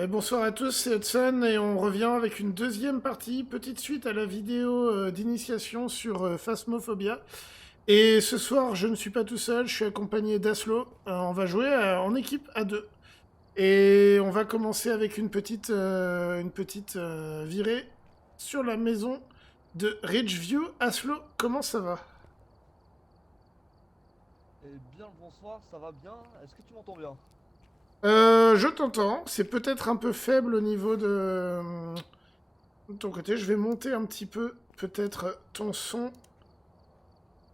Bonsoir à tous, c'est Hudson et on revient avec une deuxième partie, petite suite à la vidéo d'initiation sur Phasmophobia. Et ce soir, je ne suis pas tout seul, je suis accompagné d'Aslo. On va jouer en équipe à deux. Et on va commencer avec une petite virée sur la maison de Ridgeview. Aslo, comment ça va? Eh bien le bonsoir, ça va bien? Est-ce que tu m'entends bien? Je t'entends, c'est peut-être un peu faible au niveau de ton côté. Je vais monter un petit peu, peut-être, ton son.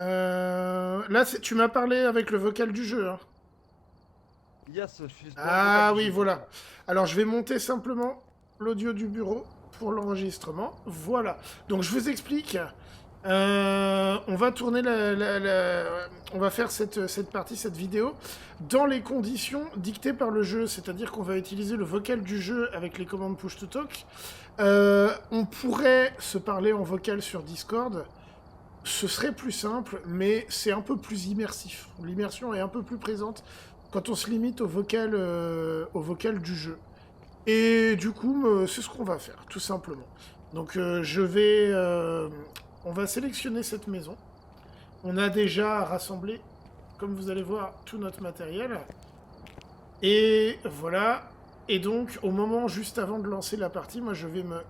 Là, tu m'as parlé avec le vocal du jeu, hein. Yes, je suis dans le vocal Ah du jeu, oui, voilà. exactement. Alors, je vais monter simplement l'audio du bureau pour l'enregistrement. Voilà. Donc, je vous explique. On va tourner on va faire cette partie, cette vidéo, dans les conditions dictées par le jeu. C'est-à-dire qu'on va utiliser le vocal du jeu avec les commandes push to talk. On pourrait se parler en vocal sur Discord. Ce serait plus simple, mais c'est un peu plus immersif. L'immersion est un peu plus présente quand on se limite au vocal du jeu. Et du coup, c'est ce qu'on va faire, tout simplement. Donc, on va sélectionner cette maison. On a déjà rassemblé, comme vous allez voir, tout notre matériel. Et voilà. Et donc, au moment juste avant de lancer la partie, moi, je vais me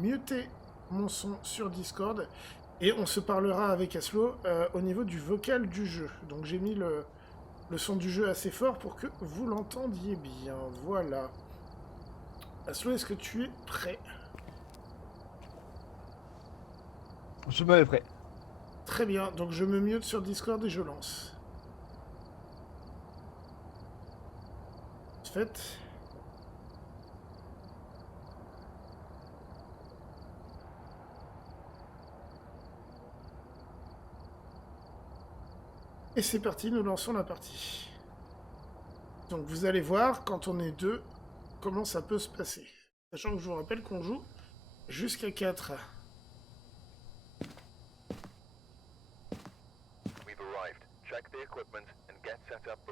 muter mon son sur Discord et on se parlera avec Aslo au niveau du vocal du jeu. Donc, j'ai mis le son du jeu assez fort pour que vous l'entendiez bien. Voilà. Aslo, est-ce que tu es prêt? Je me mets prêt. Très bien. Donc, je me mute sur Discord et je lance. Fait. Et c'est parti, nous lançons la partie. Donc, vous allez voir, quand on est deux, comment ça peut se passer. Sachant que je vous rappelle qu'on joue jusqu'à 4.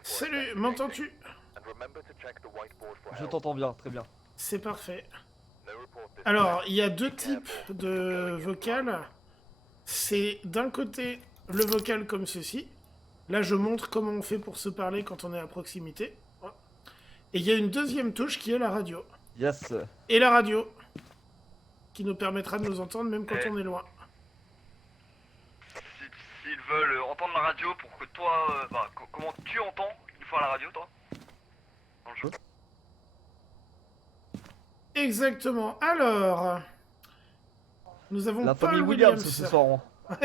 Salut, m'entends-tu? Je t'entends bien, très bien. C'est parfait. Alors, il y a deux types de vocal. C'est d'un côté le vocal comme ceci. Là, je montre comment on fait pour se parler quand on est à proximité. Et il y a une deuxième touche qui est la radio. Yes. Et la radio, qui nous permettra de nous entendre même quand Eh, on est loin. s'ils veulent entendre la radio pour que toi, comment tu entends une fois la radio, toi, dans le jeu? Exactement. Alors, nous avons La famille Paul Williams Williams. ce soir, hein.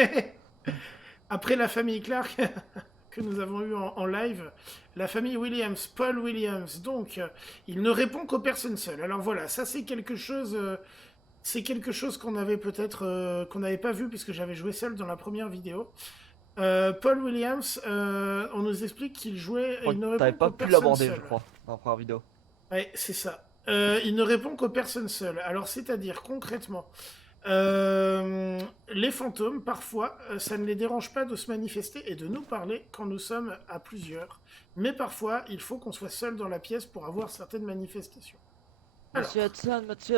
Après la famille Clark que nous avons eu en live, la famille Williams, Paul Williams. Donc, il ne répond qu'aux personnes seules. Alors voilà, ça c'est quelque chose qu'on avait peut-être qu'on n'avait pas vu puisque j'avais joué seul dans la première vidéo. Paul Williams, on nous explique qu'il jouait, Je crois il que ne t'avais répond pas qu'aux pu personnes l'aborder, je seules. crois, dans la première vidéo. Ouais, c'est ça. Il ne répond qu'aux personnes seules. Alors, c'est-à-dire concrètement, les fantômes, parfois, ça ne les dérange pas de se manifester et de nous parler quand nous sommes à plusieurs. Mais parfois, il faut qu'on soit seul dans la pièce pour avoir certaines manifestations. Alors, Monsieur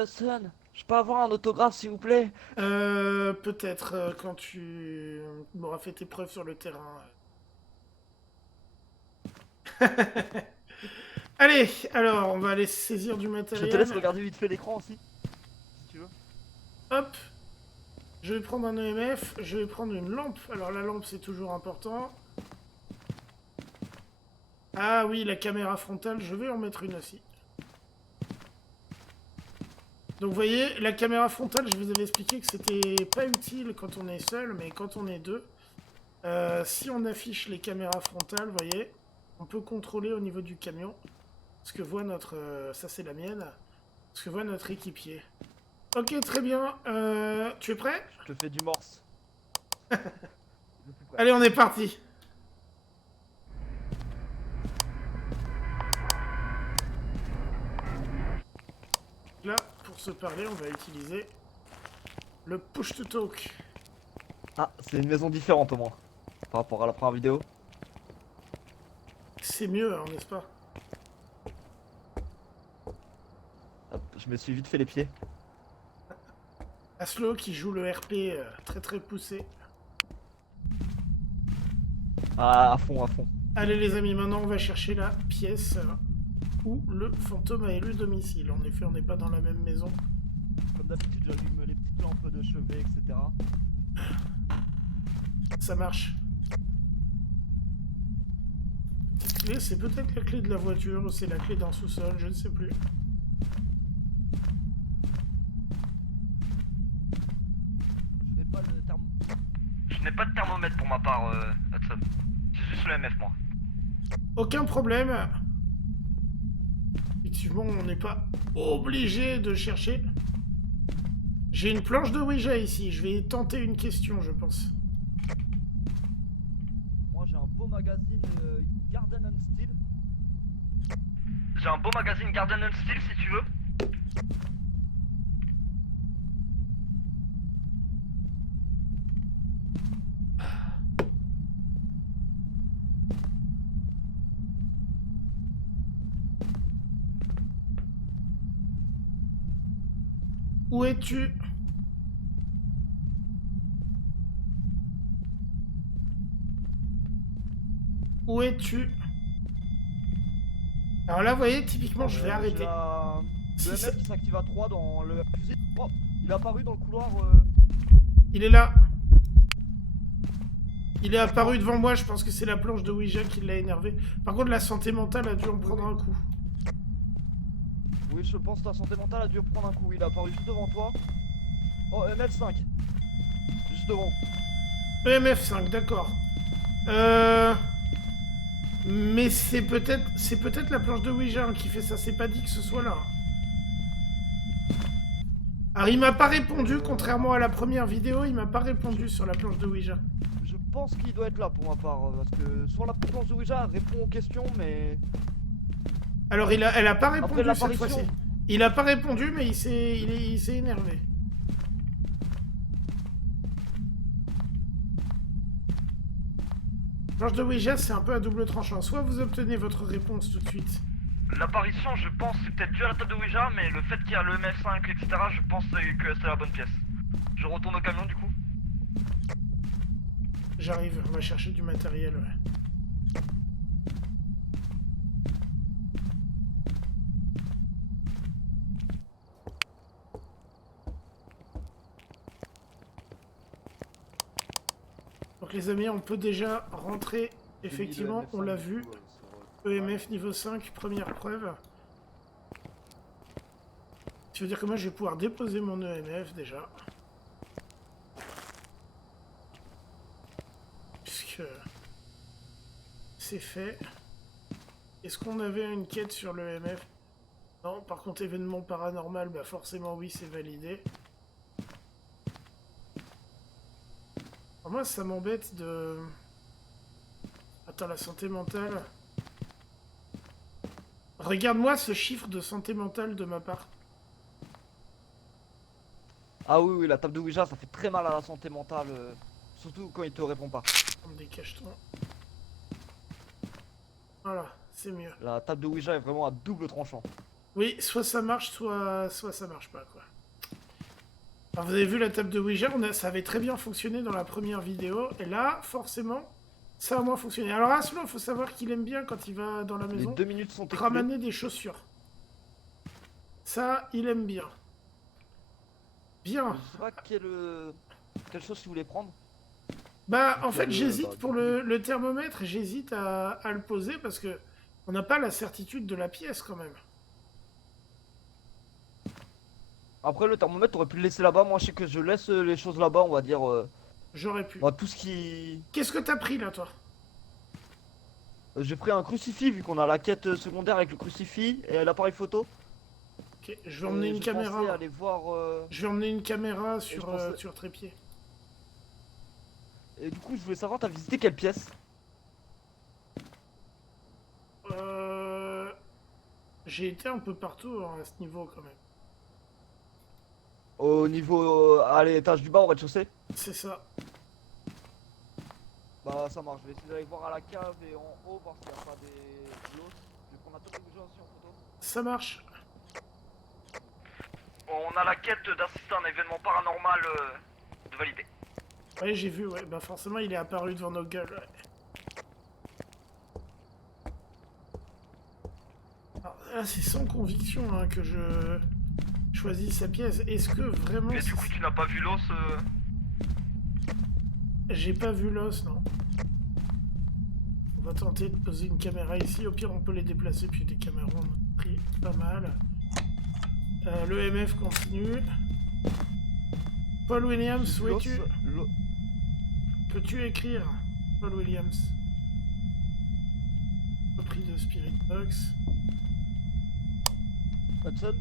Hudson, je peux avoir un autographe s'il vous plaît? peut-être quand tu m'auras fait tes preuves sur le terrain. Allez, alors, on va aller saisir du Je te laisse matériel. regarder vite fait l'écran aussi, si tu veux. Hop, je vais prendre un EMF, je vais prendre une lampe. Alors la lampe c'est toujours important. Ah oui, la caméra frontale, je vais en mettre une aussi. Donc vous voyez, la caméra frontale, je vous avais expliqué que c'était pas utile quand on est seul, mais quand on est deux, si on affiche les caméras frontales, vous voyez, on peut contrôler au niveau du camion ce que voit notre... ça c'est la mienne. Ce que voit notre équipier. Ok, très bien. Tu es prêt? Je te fais du morse. Le plus près. Allez, on est parti. Là, pour se parler, on va utiliser le push to talk. Ah, c'est une maison différente au moins, par rapport à la première vidéo. C'est mieux, hein, n'est-ce pas? Hop, je me suis vite fait les pieds. Aslo qui joue le RP très très poussé. Ah, à fond, à fond. Allez les amis, maintenant on va chercher la pièce où le fantôme a élu domicile. En effet, on n'est pas dans la même maison. Comme d'habitude, j'allume les petites lampes de chevet, etc. Ça marche. Petite clé, c'est peut-être la clé de la voiture ou c'est la clé d'un sous-sol, je ne sais plus. Je n'ai pas le thermo... Je n'ai pas de thermomètre pour ma part, Hudson. J'ai juste le MF, moi. Aucun problème. Effectivement, on n'est pas obligé de chercher. J'ai une planche de Ouija ici. Je vais tenter une question, je pense. Moi, j'ai un beau magazine Garden and Steel. J'ai un beau magazine Garden and Steel si tu veux. Où es-tu? Où es-tu? Alors là, vous voyez, typiquement, je vais arrêter. Le Si ça- MF qui s'active à 3 dans le fusil. Oh, il est apparu dans le couloir. Il est là. Il est apparu devant moi, je pense que c'est la planche de Ouija qui l'a énervé. Par contre, la santé mentale a dû en prendre un coup. Oui, je pense que ta santé mentale a dû prendre un coup. Il est apparu juste devant toi. Oh, MF5. Juste devant. EMF5, d'accord. Mais c'est peut-être la planche de Ouija qui fait ça. C'est pas dit que ce soit là. Alors il m'a pas répondu, contrairement à la première vidéo, il m'a pas répondu sur la planche de Ouija. Je pense qu'il doit être là pour ma part. Parce que sur la planche de Ouija, elle répond aux questions, mais. Alors elle a pas Après répondu cette l'apparition. fois-ci. Il a pas répondu, mais il s'est énervé. Planche de Ouija, c'est un peu à double tranchant. Soit vous obtenez votre réponse tout de suite. L'apparition, je pense, c'est peut-être dû à la table de Ouija, mais le fait qu'il y a le MF5, etc., je pense que c'est la bonne pièce. Je retourne au camion du coup. J'arrive, on va chercher du matériel, ouais. Donc les amis, on peut déjà rentrer. Effectivement, on l'a vu. EMF niveau 5, première preuve. Ça veut dire que moi je vais pouvoir déposer mon EMF déjà. Puisque c'est fait. Est-ce qu'on avait une quête sur l'EMF? Non, par contre événement paranormal, bah forcément oui, c'est validé. Alors moi ça m'embête de... Attends, la santé mentale... Regarde-moi ce chiffre de santé mentale de ma part. Ah oui, oui, la table de Ouija, ça fait très mal à la santé mentale. Surtout quand il te répond pas. On me décache-toi. Voilà, c'est mieux. La table de Ouija est vraiment à double tranchant. Oui, soit ça marche, soit ça marche pas, quoi. Alors, vous avez vu la table de Ouija, ça avait très bien fonctionné dans la première vidéo, et là, forcément, ça a moins fonctionné. Alors Aslo, il faut savoir qu'il aime bien, quand il va dans la Les maison, 2 minutes sont écoulées. ramener des chaussures. Ça, il aime bien. Bien. Je sais pas quelle chose tu voulais prendre. Bah, en fait, le- j'hésite bah, pour le thermomètre, j'hésite à le poser, parce que on n'a pas la certitude de la pièce, quand même. Après, le thermomètre, t'aurais pu le laisser là-bas. Moi, je sais que je laisse les choses là-bas, on va dire. J'aurais pu. Bah, tout ce qui. Qu'est-ce que t'as pris, là, toi? J'ai pris un crucifix, vu qu'on a la quête secondaire avec le crucifix et l'appareil photo. Ok, je vais emmener une Je pensais caméra. aller voir. Je vais emmener une caméra je sur, pensais- sur trépied. Et du coup, je voulais savoir, t'as visité quelle pièce? J'ai été un peu partout hein, à ce niveau quand même. Au niveau. À l'étage du bas, au rez-de-chaussée? C'est ça. Bah, ça marche. Je vais essayer d'aller voir à la cave et en haut, voir s'il n'y a pas des l'os. Je vais prendre la table de Ouija aussi en photo. Ça marche. On a la quête d'assister à un événement paranormal de valider. Ouais, j'ai vu, ouais. Bah forcément, il est apparu devant nos gueules, ouais. Alors, là, c'est sans conviction hein, que je choisis sa pièce. Est-ce que vraiment... Mais du coup, tu n'as pas vu l'os J'ai pas vu l'os, non. On va tenter de poser une caméra ici. Au pire, on peut les déplacer, puis des caméras, on a pris pas mal. Le MF continue. Paul Williams, où es-tu? Peux-tu écrire Paul Williams? Repris de Spirit Box. Hudson,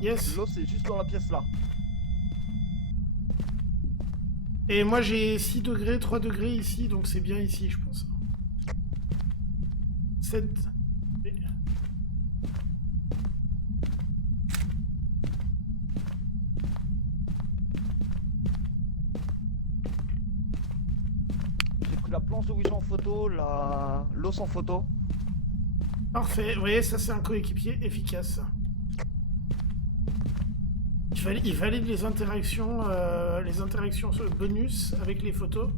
Yes. l'os est juste dans la pièce là. Et moi j'ai 6 degrés, 3 degrés ici, donc c'est bien ici, je pense. 7. J'ai pris la planche de Ouija en photo, l'os en photo. Parfait, vous voyez, ça c'est un coéquipier efficace. Il valide les interactions bonus avec les photos.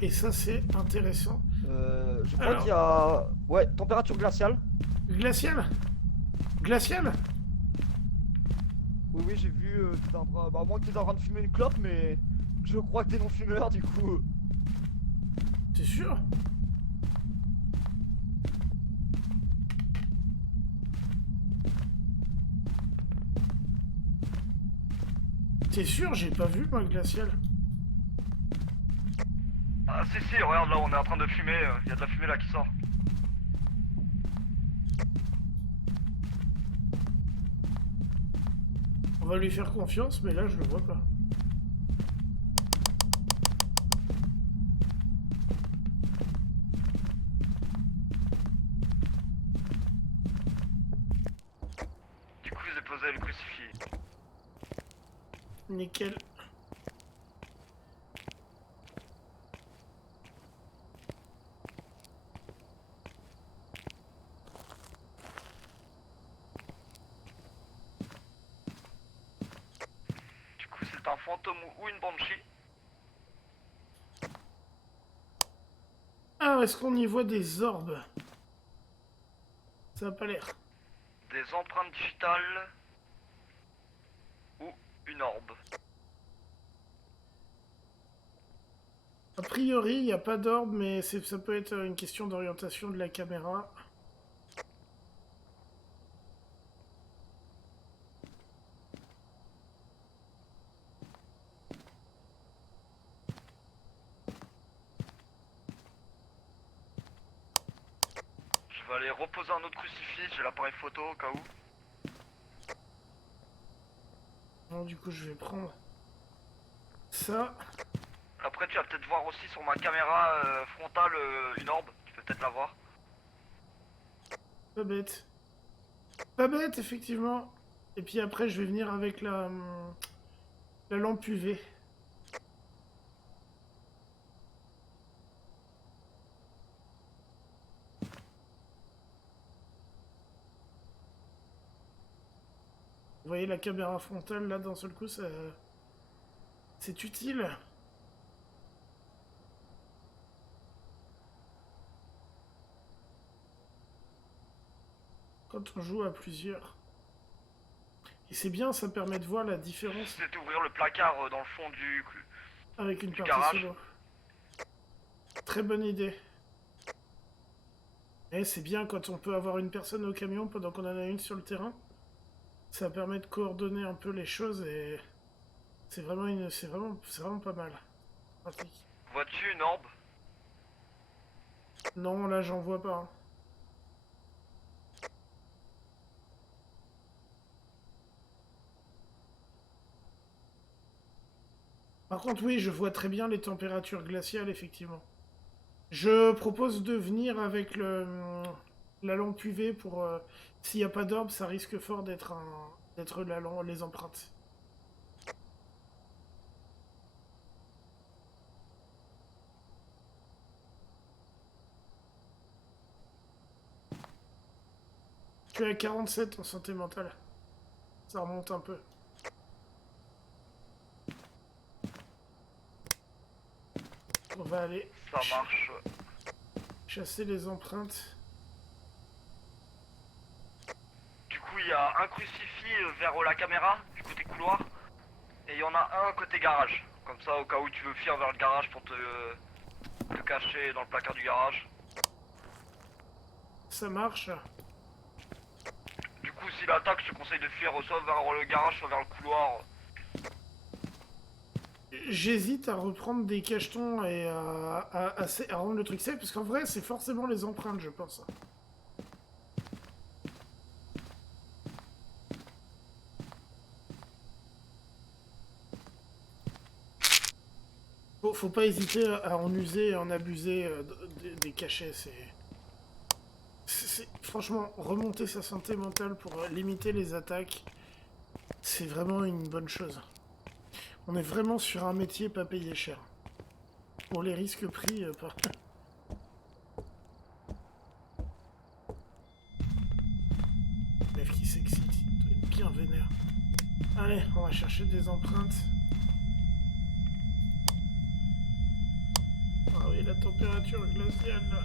Et ça c'est intéressant. Je crois Alors. qu'il y a... Ouais, température glaciale. Glacial? Glacial? Oui, j'ai vu que t'es en train... Bah, moi que t'es en train de fumer une clope, mais... Je crois que t'es non-fumeur, du coup... T'es sûr? T'es sûr? J'ai pas vu moi glacial. Ah si, regarde, là on est en train de fumer, il y a de la fumée là qui sort. On va lui faire confiance, mais là je le vois pas. Du coup, j'ai posé le crucifix. Nickel. Du coup, c'est un fantôme ou une banshee. Ah, est-ce qu'on y voit des orbes? Ça a pas l'air. Des empreintes digitales ou une orbe. A priori, il n'y a pas d'orbe, mais ça peut être une question d'orientation de la caméra. Je vais aller reposer un autre crucifix, j'ai l'appareil photo au cas où. Bon, du coup, je vais prendre ça. Après, tu vas peut-être voir aussi sur ma caméra frontale une orbe, tu peux peut-être la voir. Pas bête. Pas bête, effectivement. Et puis après, je vais venir avec la lampe UV. Vous voyez la caméra frontale, là, d'un seul coup, ça... c'est utile. Quand on joue à plusieurs. Et c'est bien, ça permet de voir la différence C'est d'ouvrir le placard dans le fond du... avec une du partie garage. solo. Très bonne idée. Et c'est bien quand on peut avoir une personne au camion pendant qu'on en a une sur le terrain. Ça permet de coordonner un peu les choses et c'est vraiment pas mal. Pratique. Vois-tu une orbe? Non, là j'en vois pas. Hein. Par contre, oui, je vois très bien les températures glaciales, effectivement. Je propose de venir avec la lampe UV pour... s'il n'y a pas d'orbe, ça risque fort d'être les empreintes. Je suis à 47 en santé mentale. Ça remonte un peu. On va aller Ça marche. chasser les empreintes. Du coup, il y a un crucifix vers la caméra, du côté couloir. Et il y en a un côté garage. Comme ça, au cas où tu veux fuir vers le garage pour te cacher dans le placard du garage. Ça marche. Du coup, s'il attaque, je te conseille de fuir soit vers le garage, soit vers le couloir. J'hésite à reprendre des cachetons et à rendre le truc safe, parce qu'en vrai, c'est forcément les empreintes, je pense. Faut pas hésiter à en user et en abuser des cachets, franchement, remonter sa santé mentale pour limiter les attaques, c'est vraiment une bonne chose. On est vraiment sur un métier pas payé cher. Pour les risques pris, pas... Meuf qui s'excite, il doit être bien vénère. Allez, on va chercher des empreintes. Ah oui, la température glaciale, là.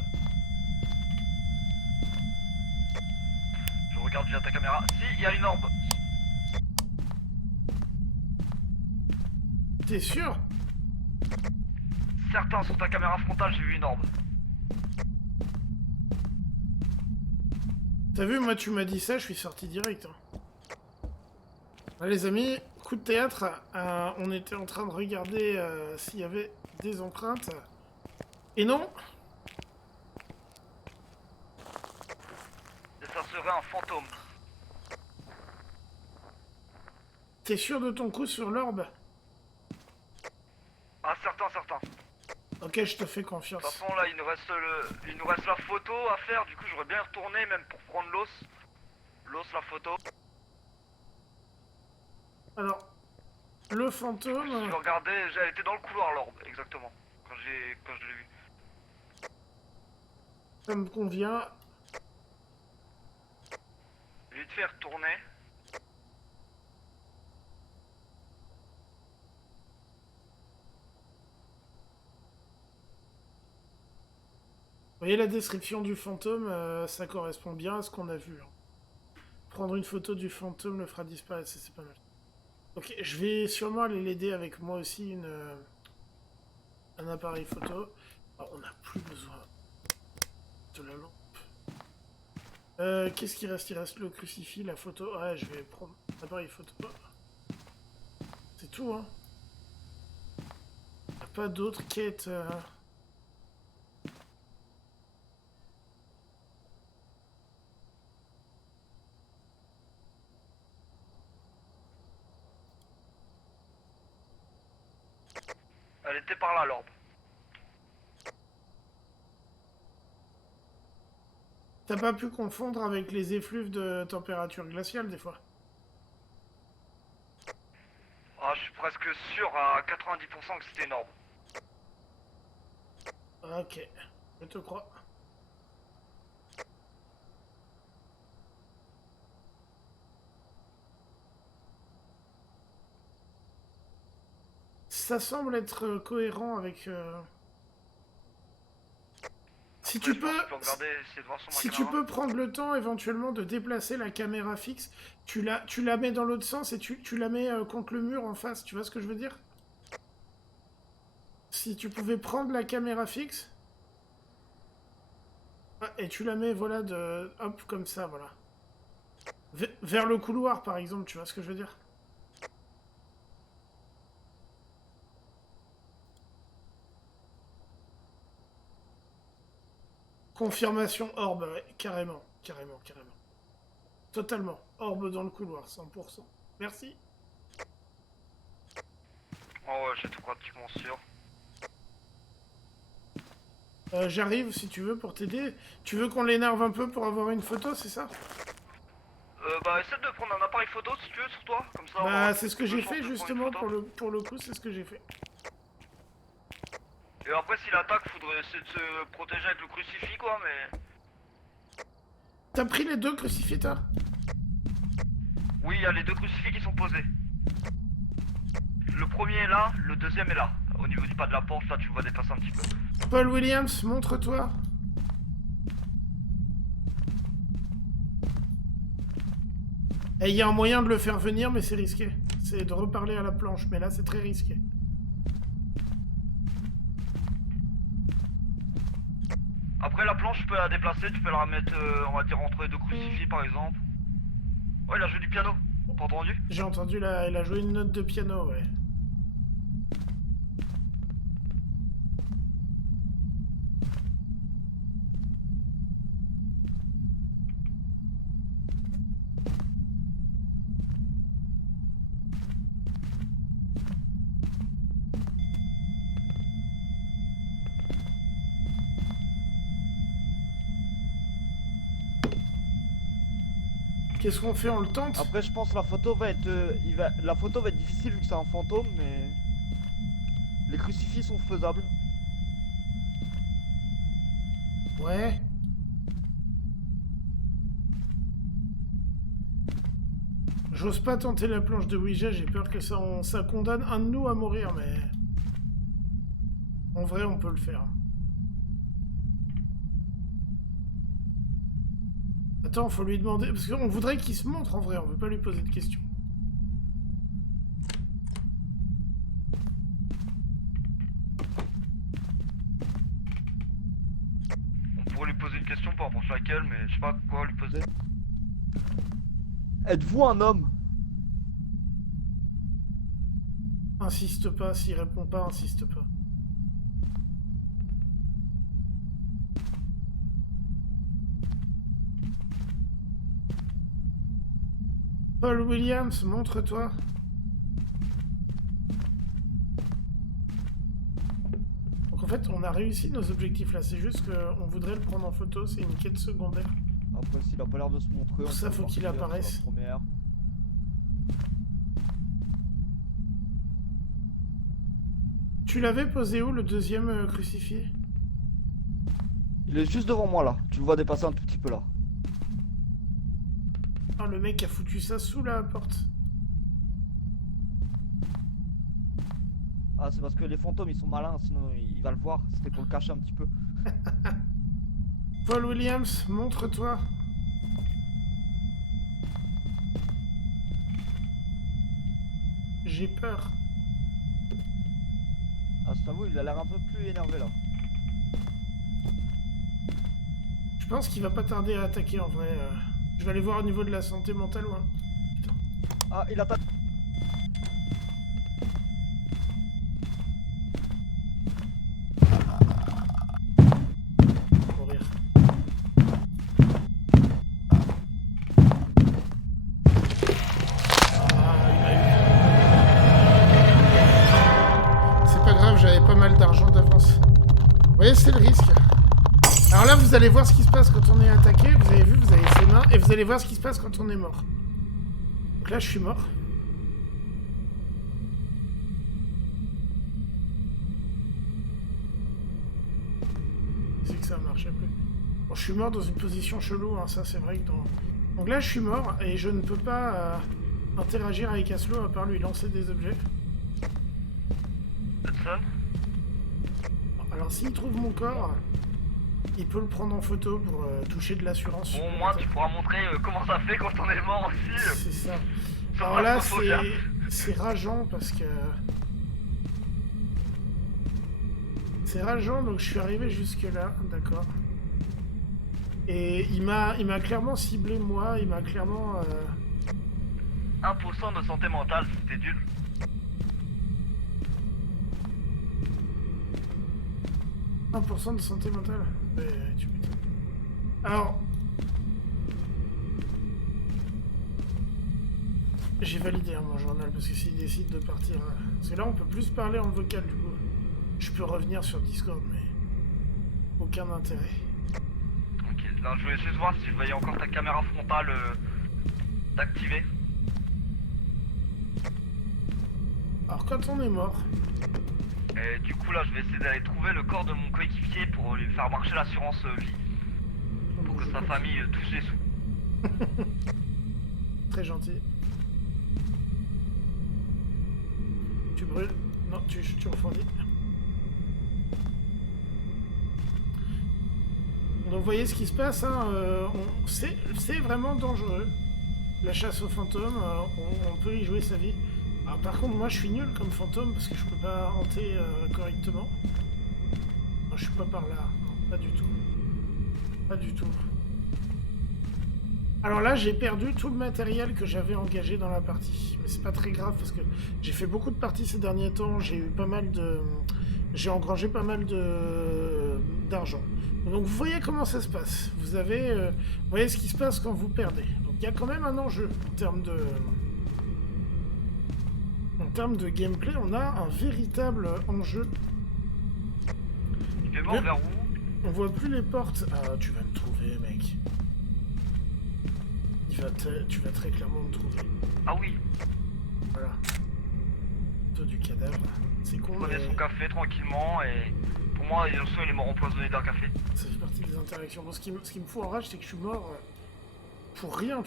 Je regarde via ta caméra. Si, il y a une orbe. T'es sûr? Certains sur ta caméra frontale, j'ai vu une orbe. T'as vu, moi tu m'as dit ça, je suis sorti direct. Hein. Ah, les amis, coup de théâtre, on était en train de regarder s'il y avait des empreintes. Et non. Et ça serait un fantôme. T'es sûr de ton coup sur l'orbe? Ah, certains. Ok, je te fais De toute confiance. façon, là, il nous reste la photo à faire. Du coup, j'aurais bien retourné, même pour prendre l'os. L'os, la photo. Alors, le fantôme... Je regardais, elle était dans le couloir, l'orbe, exactement. Quand je l'ai vu. Ça me convient. Vite fait retourner. Vous voyez la description du fantôme, ça correspond bien à ce qu'on a vu. Hein. Prendre une photo du fantôme le fera disparaître, c'est pas mal. Ok, je vais sûrement aller l'aider avec moi aussi un appareil photo. Oh, on n'a plus besoin de la lampe. Qu'est-ce qu'il reste? Il reste le crucifix, la photo. Ouais, je vais prendre l'appareil photo. C'est tout, hein. Il n'y a pas d'autres quêtes. Elle était par là, l'orbe. T'as pas pu confondre avec les effluves de température glaciale, des fois? Ah, je suis presque sûr à 90% que c'était une orbe. Ok, je te crois. Ça semble être cohérent avec... Si Après, tu je pense peux... que je regarder, essayer de voir sur ma Si tu caméra. peux prendre le temps éventuellement de déplacer la caméra fixe, tu la mets dans l'autre sens et tu la mets contre le mur en face, tu vois ce que je veux dire? Si tu pouvais prendre la caméra fixe, et tu la mets, voilà, hop, comme ça, voilà. Vers le couloir, par exemple, tu vois ce que je veux dire? Confirmation orbe, ouais, carrément. Totalement. Orbe dans le couloir, 100%. Merci. Oh ouais, j'étais pratiquement sûr. J'arrive si tu veux pour t'aider. Tu veux qu'on l'énerve un peu pour avoir une photo, c'est ça? Bah, essaie de prendre un appareil photo si tu veux sur toi, comme ça. on Bah, aura c'est ce que plus de j'ai chances fait de prendre une justement photo. pour le coup, c'est ce que j'ai fait. Et après, s'il attaque, faudrait essayer de se protéger avec le crucifix, quoi, mais. T'as pris les deux crucifix, toi? Oui, il y a les deux crucifix qui sont posés. Le premier est là, le deuxième est là. Au niveau du pas de la porte, là tu le vois dépasser un petit peu. Paul Williams, montre-toi. Et il y a un moyen de le faire venir, mais c'est risqué. C'est de reparler à la planche, mais là c'est très risqué. Après la planche, tu peux la déplacer, tu peux la remettre, on va dire, entre les deux crucifix par exemple. Ouais, il a joué du piano, t'as entendu? J'ai entendu, elle a joué une note de piano, ouais. Qu'est-ce qu'on fait? On le tente? Après, je pense que la photo va être, la photo va être difficile vu que c'est un fantôme, mais les crucifix sont faisables. Ouais. J'ose pas tenter la planche de Ouija, j'ai peur que ça condamne un de nous à mourir, mais... En vrai, on peut le faire. Attends, faut lui demander... Parce qu'on voudrait qu'il se montre en vrai, on veut pas lui poser de questions. On pourrait lui poser une question, pas rapport à laquelle, mais je sais pas quoi lui poser. Êtes-vous un homme? Insiste pas, s'il répond pas, insiste pas. Paul Williams, montre-toi. Donc en fait, on a réussi nos objectifs là, c'est juste qu'on voudrait le prendre en photo, c'est une quête secondaire. Après, s'il a pas l'air de se montrer, Pour ça, faut qu'il apparaisse. sur la première. Tu l'avais posé où, le deuxième crucifix? Il est juste devant moi là, tu le vois dépasser un tout petit peu là. Ah, le mec a foutu ça sous la porte. Ah, c'est parce que les fantômes ils sont malins, sinon il va le voir, c'était pour le cacher un petit peu. Paul Williams, montre-toi. J'ai peur. Ah, je t'avoue, il a l'air un peu plus énervé là. Je pense qu'il va pas tarder à attaquer en vrai. Je vais aller voir au niveau de la santé mentale, ouais. Putain. Ah, il attaque. Courir. C'est pas grave, j'avais pas mal d'argent d'avance. Vous voyez, c'est le risque. Alors là, vous allez voir ce qui se passe quand on est attaqué. Vous avez vu, vous avez ses mains. Et vous allez voir ce qui se passe quand on est mort. Donc là, je suis mort. C'est que ça marchait plus. Bon, je suis mort dans une position chelou, hein, ça c'est vrai que dans... Donc là, je suis mort et je ne peux pas interagir avec Aslo à part lui lancer des objets. Hudson? Alors s'il trouve mon corps, il peut le prendre en photo pour toucher de l'assurance. Bon, moi tu pourras montrer comment ça fait quand on est mort aussi. C'est ça. Ça Alors va là, pas trop bien. c'est rageant parce que... C'est rageant, donc je suis arrivé jusque là, d'accord. Et il m'a clairement ciblé moi, il m'a clairement... 1% de santé mentale, c'était nul. « 1% de santé mentale ?» Ouais, tu m'étonnes. Alors... J'ai validé mon journal, parce que s'il décide de partir... Parce que là, on peut plus parler en vocal, du coup. Je peux revenir sur Discord, mais... Aucun intérêt. Ok, là je voulais juste voir si je voyais encore ta caméra frontale d'activer. Alors, quand on est mort... Et du coup là je vais essayer d'aller trouver le corps de mon coéquipier pour lui faire marcher l'assurance vie. Pour que sa famille touche les sous. Très gentil. brûles. Non, tu refroidis. Donc vous voyez ce qui se passe, hein, c'est vraiment dangereux. La chasse aux fantômes, on peut y jouer sa vie. Alors, par contre, moi je suis nul comme fantôme parce que je peux pas hanter correctement. Non, je suis pas par là. Non, pas du tout. Pas du tout. Alors là, j'ai perdu tout le matériel que j'avais engagé dans la partie. Mais c'est pas très grave parce que j'ai fait beaucoup de parties ces derniers temps. J'ai eu pas mal de... J'ai engrangé pas mal d'argent. Donc vous voyez comment ça se passe. Vous voyez ce qui se passe quand vous perdez. Donc il y a quand même un enjeu en termes de... En termes de gameplay, on a un véritable enjeu. Tu es mort vers où? On voit plus les portes. Ah, tu vas me trouver, mec. Tu vas très clairement me trouver. Ah oui, Voilà. Toi du cadavre. C'est con, il prenait mais son café tranquillement et pour moi, il est mort empoisonné d'un café. ça fait partie des interactions. Bon, ce qui me fout en rage, c'est que je suis mort pour rien,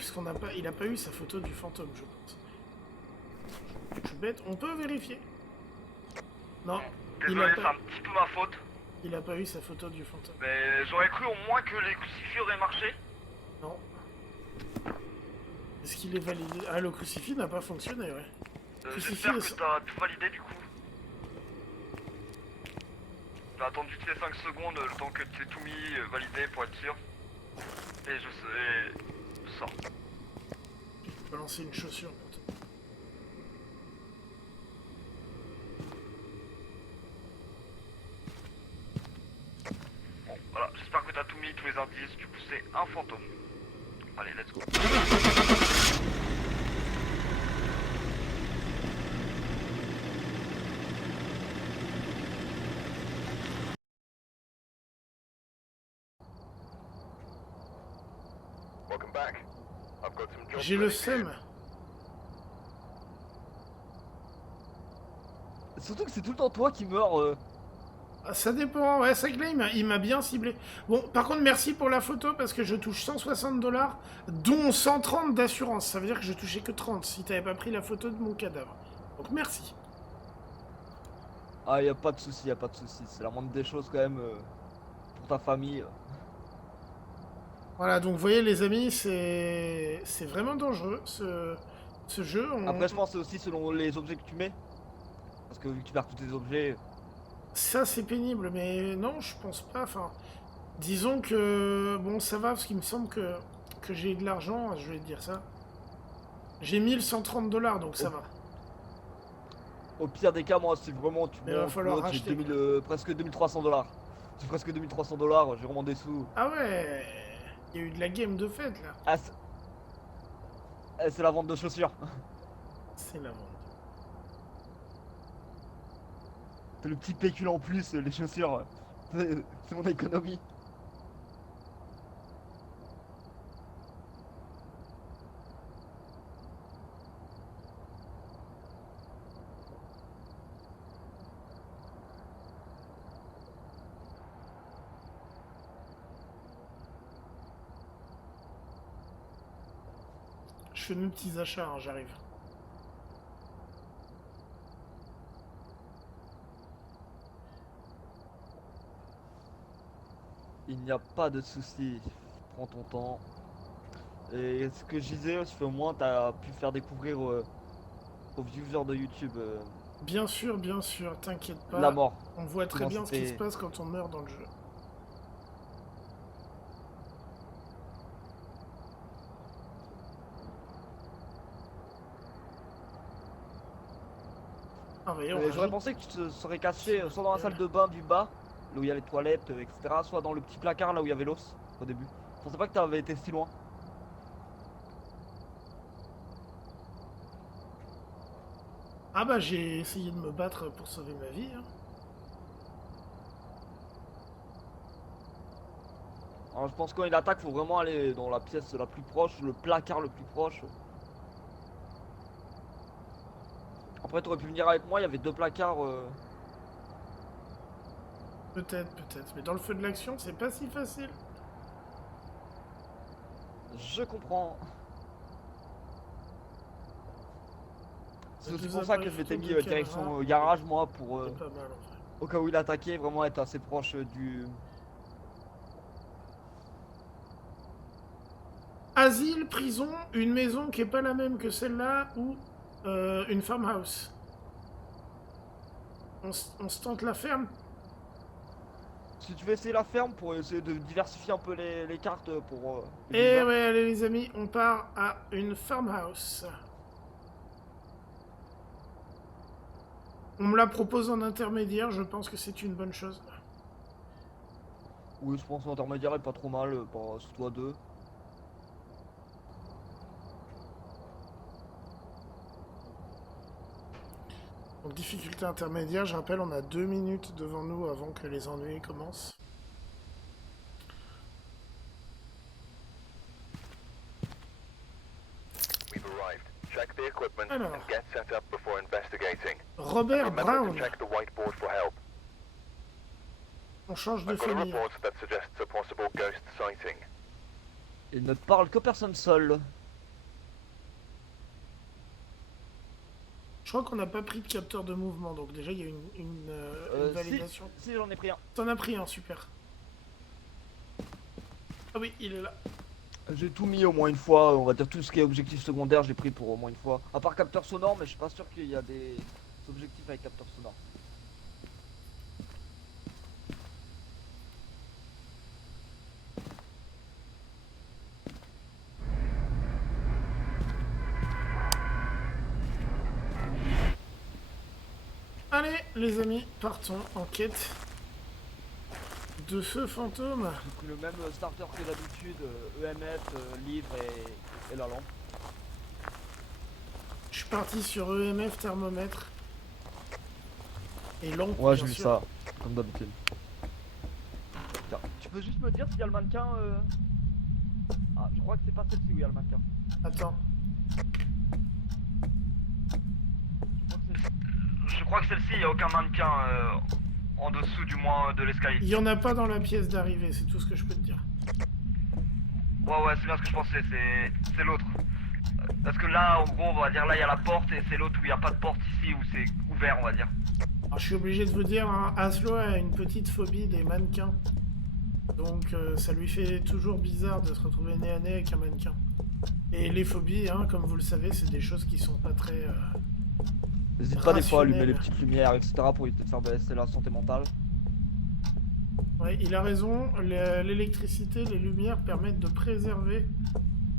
il a pas eu sa photo du fantôme, je pense. Je suis bête. On peut vérifier. Non, Désolé, c'est un petit peu ma faute, il a pas eu sa photo du fantôme. mais j'aurais cru au moins que les crucifix auraient marché. Non. Est-ce qu'il est validé? Ah, le crucifix n'a pas fonctionné, ouais. Crucifix J'espère est- que t'as pu valider du coup. T'as attendu toutes les 5 secondes le temps que tu aies tout mis validé pour être sûr. Et je sors. Je peux balancer une chaussure pour toi. Bon, voilà, j'espère que t'as tout mis, tous les indices, du coup c'est un fantôme. Allez, let's go. J'ai le seum. Surtout que c'est tout le temps toi qui meurs. Ah, ça dépend, ouais, c'est que là, il m'a bien ciblé. Bon, par contre, merci pour la photo, parce que je touche 160 $, dont 130 d'assurance. Ça veut dire que je touchais que 30 si t'avais pas pris la photo de mon cadavre. Donc merci. Ah, y a pas de souci, y a pas de souci. C'est la moindre des choses quand même pour ta famille. Voilà, donc vous voyez les amis, c'est vraiment dangereux ce jeu. Après, je pense que c'est aussi selon les objets que tu mets. Parce que vu que tu perds tous tes objets. Ça c'est pénible, mais non, je pense pas. Enfin, disons que bon, ça va parce qu'il me semble que j'ai de l'argent. Je vais te dire ça. J'ai 1130 $, donc ça va. Au pire des cas, moi, si vraiment tu Mais va montes, falloir j'ai racheter, 2000, presque 2300 $. J'ai presque 2300 $, j'ai vraiment des sous. Ah ouais, il y a eu de la game de fête là. Ah, c'est la vente de chaussures. C'est la vente. C'est le petit pécule en plus, les chaussures. C'est mon économie. Je fais mes petits achats, hein, j'arrive. Il n'y a pas de souci. Prends ton temps. Et ce que je disais, c'est au moins t'as pu faire découvrir aux viewers de YouTube Bien sûr, t'inquiète pas. la mort. On voit très Comment bien ce qui se c'était- passe quand on meurt dans le jeu. Ah, voyez, on J'aurais rajoute- pensé que tu te serais caché soit dans la salle de bain du bas, là où il y a les toilettes, etc., soit dans le petit placard là où il y avait l'os au début. Je pensais pas que t'avais été si loin. Ah bah j'ai essayé de me battre pour sauver ma vie. Hein. Alors je pense que quand il attaque, faut vraiment aller dans la pièce la plus proche, le placard le plus proche. Après, t'aurais pu venir avec moi, il y avait deux placards. Peut-être. Mais dans le feu de l'action, c'est pas si facile. Je comprends. C'est aussi pour ça que je m'étais mis direction garage moi pour C'est pas mal en vrai. au cas où il attaquait vraiment être assez proche du. Asile, prison, une maison qui est pas la même que celle-là ou une farmhouse. On se tente la ferme. Si tu veux essayer la ferme pour essayer de diversifier un peu les cartes pour. Les Et builders. ouais, allez les amis, on part à une farmhouse. On me la propose en intermédiaire, je pense que c'est une bonne chose. Oui, je pense que l'intermédiaire est pas trop mal, surtout à deux. Donc difficulté intermédiaire, je rappelle, on a 2 minutes devant nous avant que les ennuis commencent. We've arrived. Check the equipment Alors. and get set up before investigating. Robert Remember Brown, to check the whiteboard for help. on change de I've got a famille. report that suggests a possible ghost sighting. Il ne parle que personne seul. Je crois qu'on n'a pas pris de capteur de mouvement, donc déjà il y a une validation. Si, j'en ai pris un. T'en as pris un, super. Ah oui, il est là. J'ai tout mis au moins une fois, on va dire tout ce qui est objectif secondaire, j'ai pris pour au moins une fois. À part capteur sonore, mais je suis pas sûr qu'il y a des objectifs avec capteur sonore. Allez, les amis, partons en quête de feu fantôme. Donc le même starter que d'habitude, EMF, livre et la lampe. Je suis parti sur EMF, thermomètre. Et lampe, Ouais, bien j'ai vu sûr. ça, comme d'habitude. Tiens, tu peux juste me dire s'il y a le mannequin Ah, je crois que c'est pas celle-ci où il y a le mannequin. Attends. Je crois que c'est- Je crois que celle-ci, il n'y a aucun mannequin en dessous du moins de l'escalier. Il y en a pas dans la pièce d'arrivée, c'est tout ce que je peux te dire. Ouais, c'est bien ce que je pensais, c'est l'autre. Parce que là, en gros, on va dire, là, il y a la porte et c'est l'autre où il n'y a pas de porte ici, où c'est ouvert, on va dire. Alors, je suis obligé de vous dire, hein, Aslo a une petite phobie des mannequins. Donc ça lui fait toujours bizarre de se retrouver nez à nez avec un mannequin. Et les phobies, hein, comme vous le savez, c'est des choses qui sont pas très... N'hésite pas des fois à allumer rationnel. les petites lumières, etc. pour éviter de faire baisser la santé mentale. Ouais, il a raison, l'électricité, les lumières permettent de préserver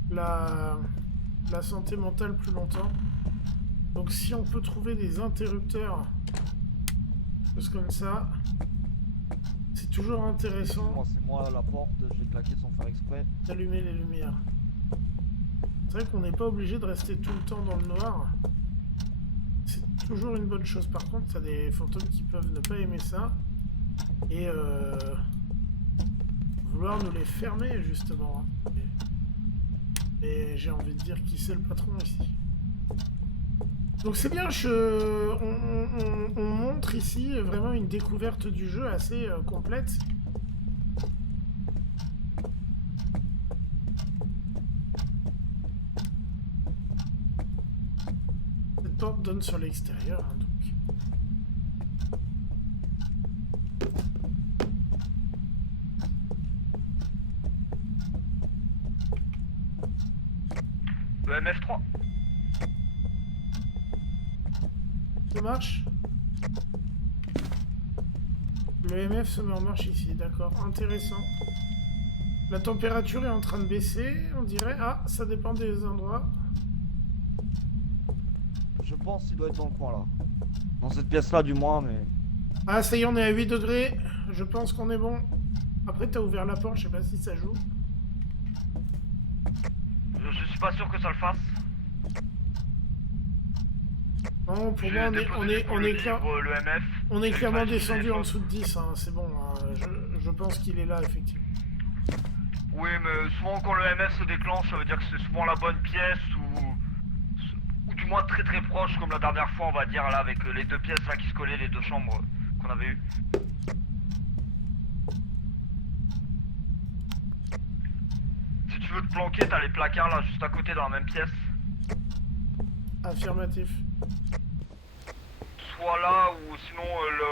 la santé mentale plus longtemps. Donc si on peut trouver des interrupteurs, choses comme ça, c'est toujours intéressant Moi, c'est moi la porte, je vais claquer sans faire exprès. d'allumer les lumières. C'est vrai qu'on n'est pas obligé de rester tout le temps dans le noir. C'est toujours une bonne chose. Par contre, t'as des fantômes qui peuvent ne pas aimer ça. Et vouloir nous les fermer, justement. Et j'ai envie de dire qui c'est le patron ici. Donc c'est bien, on montre ici vraiment une découverte du jeu assez complète. Cette porte donne sur l'extérieur, hein, donc. Le MF3. Ça marche? Le MF se met en marche ici, d'accord, intéressant. La température est en train de baisser, on dirait. Ah, ça dépend des endroits. Je pense qu'il doit être dans le coin là. Dans cette pièce là du moins, mais. Ah, ça y est, on est à 8 degrés. Je pense qu'on est bon. Après, t'as ouvert la porte, je sais pas si ça joue. Je suis pas sûr que ça le fasse. Non, pour J'ai moi, déposé pour le livre, le MF. on est J'ai clairement pas utilisé descendu les en choses. dessous de 10, hein, c'est bon. Hein, je pense qu'il est là, effectivement. Oui, mais souvent quand le MF se déclenche, ça veut dire que c'est souvent la bonne pièce ou du moins très très proche, comme la dernière fois, on va dire, là, avec les deux pièces là qui se collaient, les deux chambres qu'on avait eues. Si tu veux te planquer, t'as les placards là juste à côté dans la même pièce. Affirmatif. soit là ou sinon le...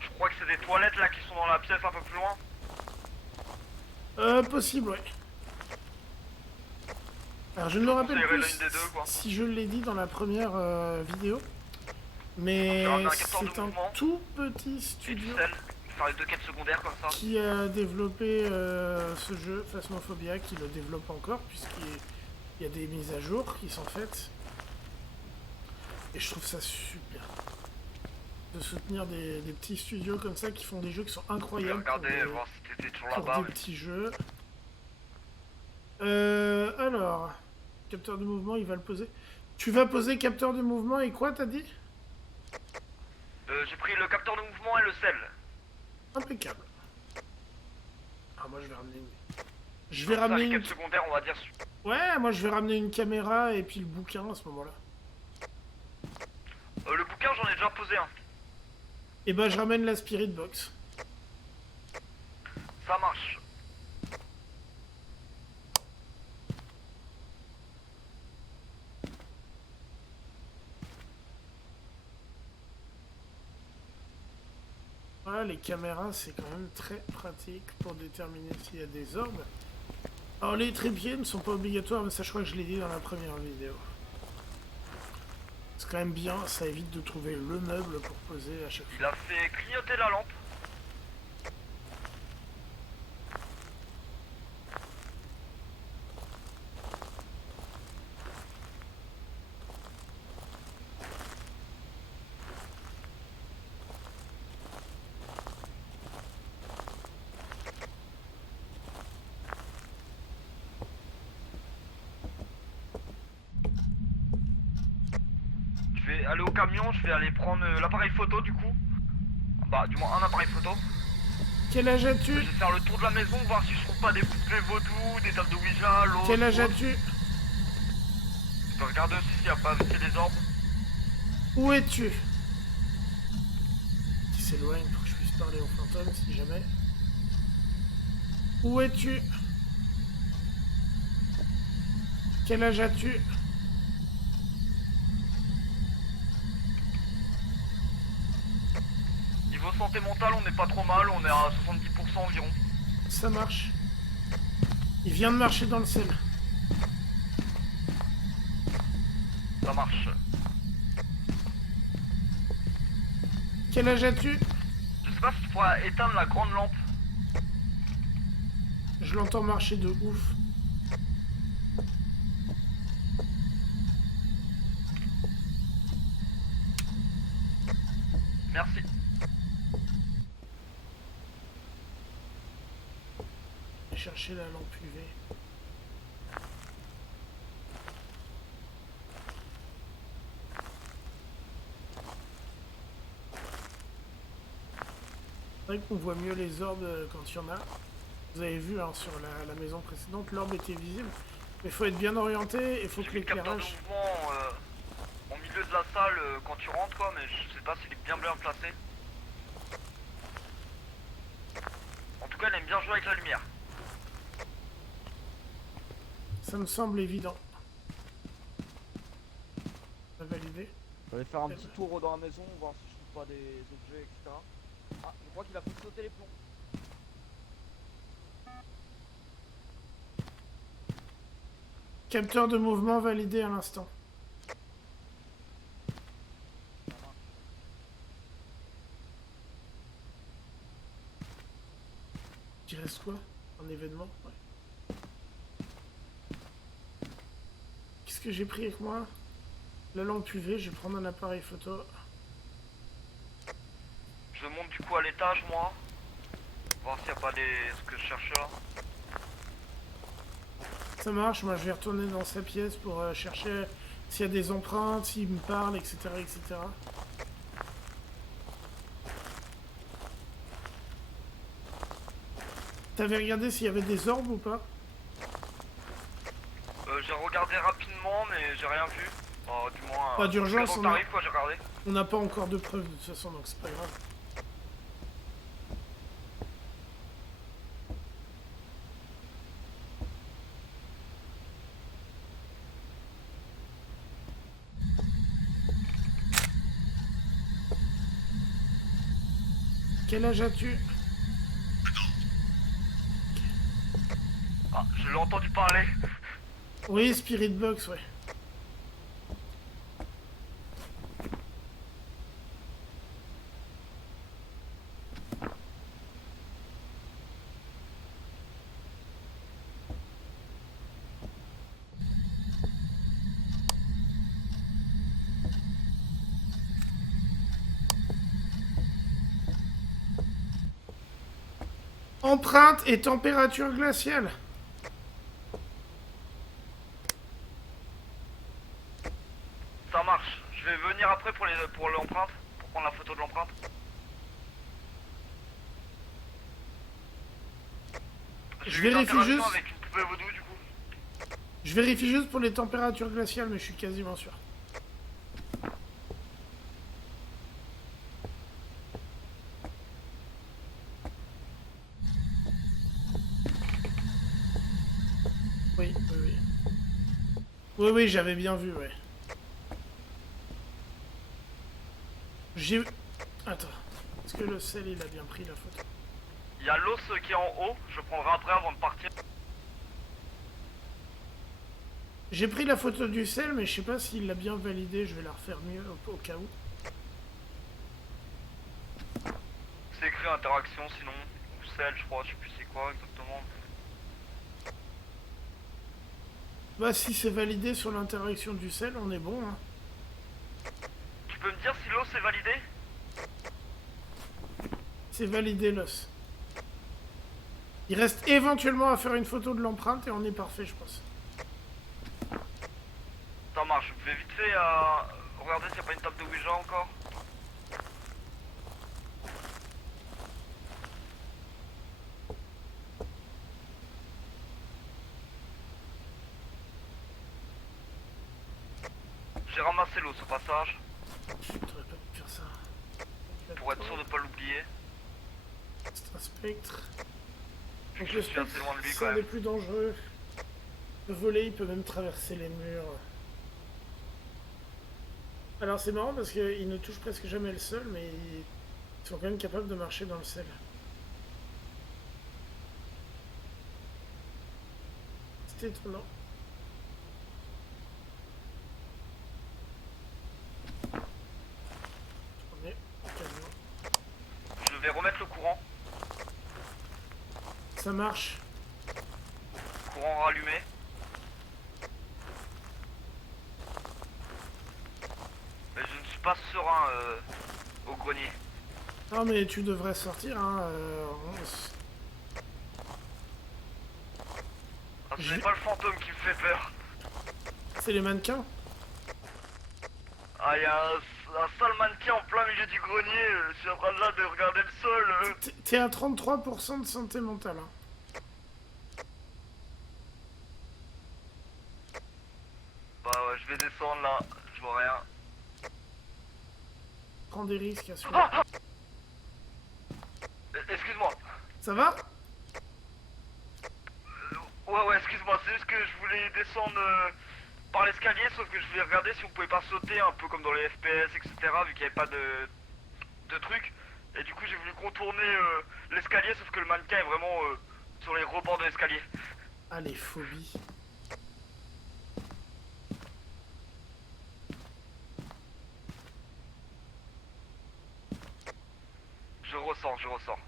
Je crois que c'est des toilettes là qui sont dans la pièce un peu plus loin. Possible, ouais. Alors je ne me rappelle conseillerais plus l'une des deux, quoi. si je l'ai dit dans la première vidéo, mais J'ai ramené un capteur de c'est un mouvement. tout petit Et du studio sel. Faire les deux quêtes secondaires comme ça. qui a développé ce jeu, Phasmophobia, qui le développe encore, puisqu'il y a des mises à jour qui sont faites. Et je trouve ça super de soutenir des petits studios comme ça qui font des jeux qui sont Je vais incroyables regarder, voir si t'étais toujours pour là-bas. des petits jeux. Alors, capteur de mouvement, il va le poser. Tu vas poser capteur de mouvement et quoi, t'as dit? J'ai pris le capteur de mouvement et le sel. Impeccable. Ah, moi je vais ramener une... Je vais Ça, ramener les une... quêtes secondaires, on va dire. Ouais, moi je vais ramener une caméra et puis le bouquin à ce moment-là. Le bouquin, j'en ai déjà posé un. Et ben je ramène la Spirit Box. Ça marche. Voilà, les caméras c'est quand même très pratique pour déterminer s'il y a des orbes. Alors les trépieds ne sont pas obligatoires, mais ça je crois que je l'ai dit dans la première vidéo. C'est quand même bien, ça évite de trouver le meuble pour poser à chaque fois. Il a fait clignoter la lampe. Je vais aller au camion, je vais aller prendre l'appareil photo du coup. Bah, du moins un appareil photo. Quel âge Je as-tu? vais faire le tour de la maison, voir si je trouve pas des poupées vaudou, des tables de Ouija, l'autre. Quel âge as-tu? Je vais regarder aussi s'il n'y a pas avec des orbes. Où es-tu? Qui s'éloigne pour que je puisse parler au fantôme si jamais. Où es-tu? Quel âge as-tu? Niveau santé mentale, on n'est pas trop mal, on est à 70% environ. Ça marche. Il vient de marcher dans le sel. Ça marche. Quel âge as-tu? Je sais pas si tu pourras éteindre la grande lampe. Je l'entends marcher de ouf. Merci. Je vais chercher la lampe UV. C'est vrai qu'on voit mieux les orbes quand il y en a. Vous avez vu hein, sur la maison précédente, l'orbe était visible. Mais il faut être bien orienté et il faut J'ai que mis le capteur de l'éclairage... mouvement au milieu de la salle quand tu rentres quoi, mais je sais pas s'il est bien placé. En tout cas, il aime bien jouer avec la lumière. Ça me semble évident. On va valider. Je vais aller faire un petit tour dans la maison, voir si je trouve pas des objets, etc. Ah, je crois qu'il a fait sauter les plombs. Capteur de mouvement validé à l'instant. Il reste quoi? Un événement? Ouais. Qu'est-ce que j'ai pris avec moi? La lampe UV, je vais prendre un appareil photo. Je monte du coup à l'étage moi. Voir s'il n'y a pas ce que je cherche là. Ça marche, moi je vais retourner dans sa pièce pour chercher s'il y a des empreintes, s'il me parle, etc. etc. T'avais regardé s'il y avait des orbes ou pas? J'ai regardé rapidement mais j'ai rien vu. Du moins. Pas d'urgence, quand on t'arrives quoi, j'ai regardé. On n'a pas encore de preuves de toute façon, donc c'est pas grave. Quel âge as-tu? Ah, je l'ai entendu parler. Oui, Spirit Box, ouais. Empreinte et température glaciale. Ça marche. Je vais venir après pour l'empreinte, pour prendre la photo de l'empreinte. Je J'ai eu une vérifie interaction juste. avec une poupée vaudou du coup. Je vérifie juste pour les températures glaciales, mais je suis quasiment sûr. Oui, oui, oui. Oui, oui, j'avais bien vu, ouais. J'ai... Attends. Est-ce que le sel, il a bien pris la photo? Il y a l'os qui est en haut, je prendrai après avant de partir. J'ai pris la photo du sel, mais je sais pas s'il l'a bien validé. Je vais la refaire mieux au cas où. C'est écrit interaction sinon, ou celle je crois, je sais plus c'est quoi exactement. Bah, si c'est validé sur l'interaction du sel, on est bon, hein. Tu peux me dire si l'os est validé? C'est validé, l'os. Il reste éventuellement à faire une photo de l'empreinte et on est parfait, je pense. Ça marche, je vais vite fait regarder s'il n'y a pas une table de Ouija encore. J'ai ramassé l'os au passage, T'aurais pas pu faire ça. pour être sûr de pas l'oublier. C'est un spectre. Donc Je le suis assez spectre, loin de lui c'est quand un même. des plus dangereux. Le volet, il peut même traverser les murs. Alors c'est marrant parce qu'ils ne touchent presque jamais le sol, mais ils sont quand même capables de marcher dans le sel. C'est étonnant. On est quasiment. Je vais remettre le courant, Ça marche. courant rallumé. Mais je ne suis pas serein au grenier. Non mais tu devrais sortir, hein. Ah, ce Je- n'est pas le fantôme qui me fait peur. C'est les mannequins. Ah, il y a un sale mannequin en plein milieu du grenier. Je suis en train de là de regarder le sol. T'es à 33% de santé mentale. Hein. Bah ouais, je vais descendre là. Je vois rien. Prends des risques, assure. Excuse-moi. Ça va? Ouais, excuse-moi. C'est juste que je voulais descendre par l'escalier, sauf que je voulais regarder si on pouvait pas sauter un peu comme dans les FPS, etc. Vu qu'il n'y avait pas de truc. Et du coup, j'ai voulu contourner l'escalier, sauf que le mannequin est vraiment sur les rebords de l'escalier. Ah, les phobies. Je ressens.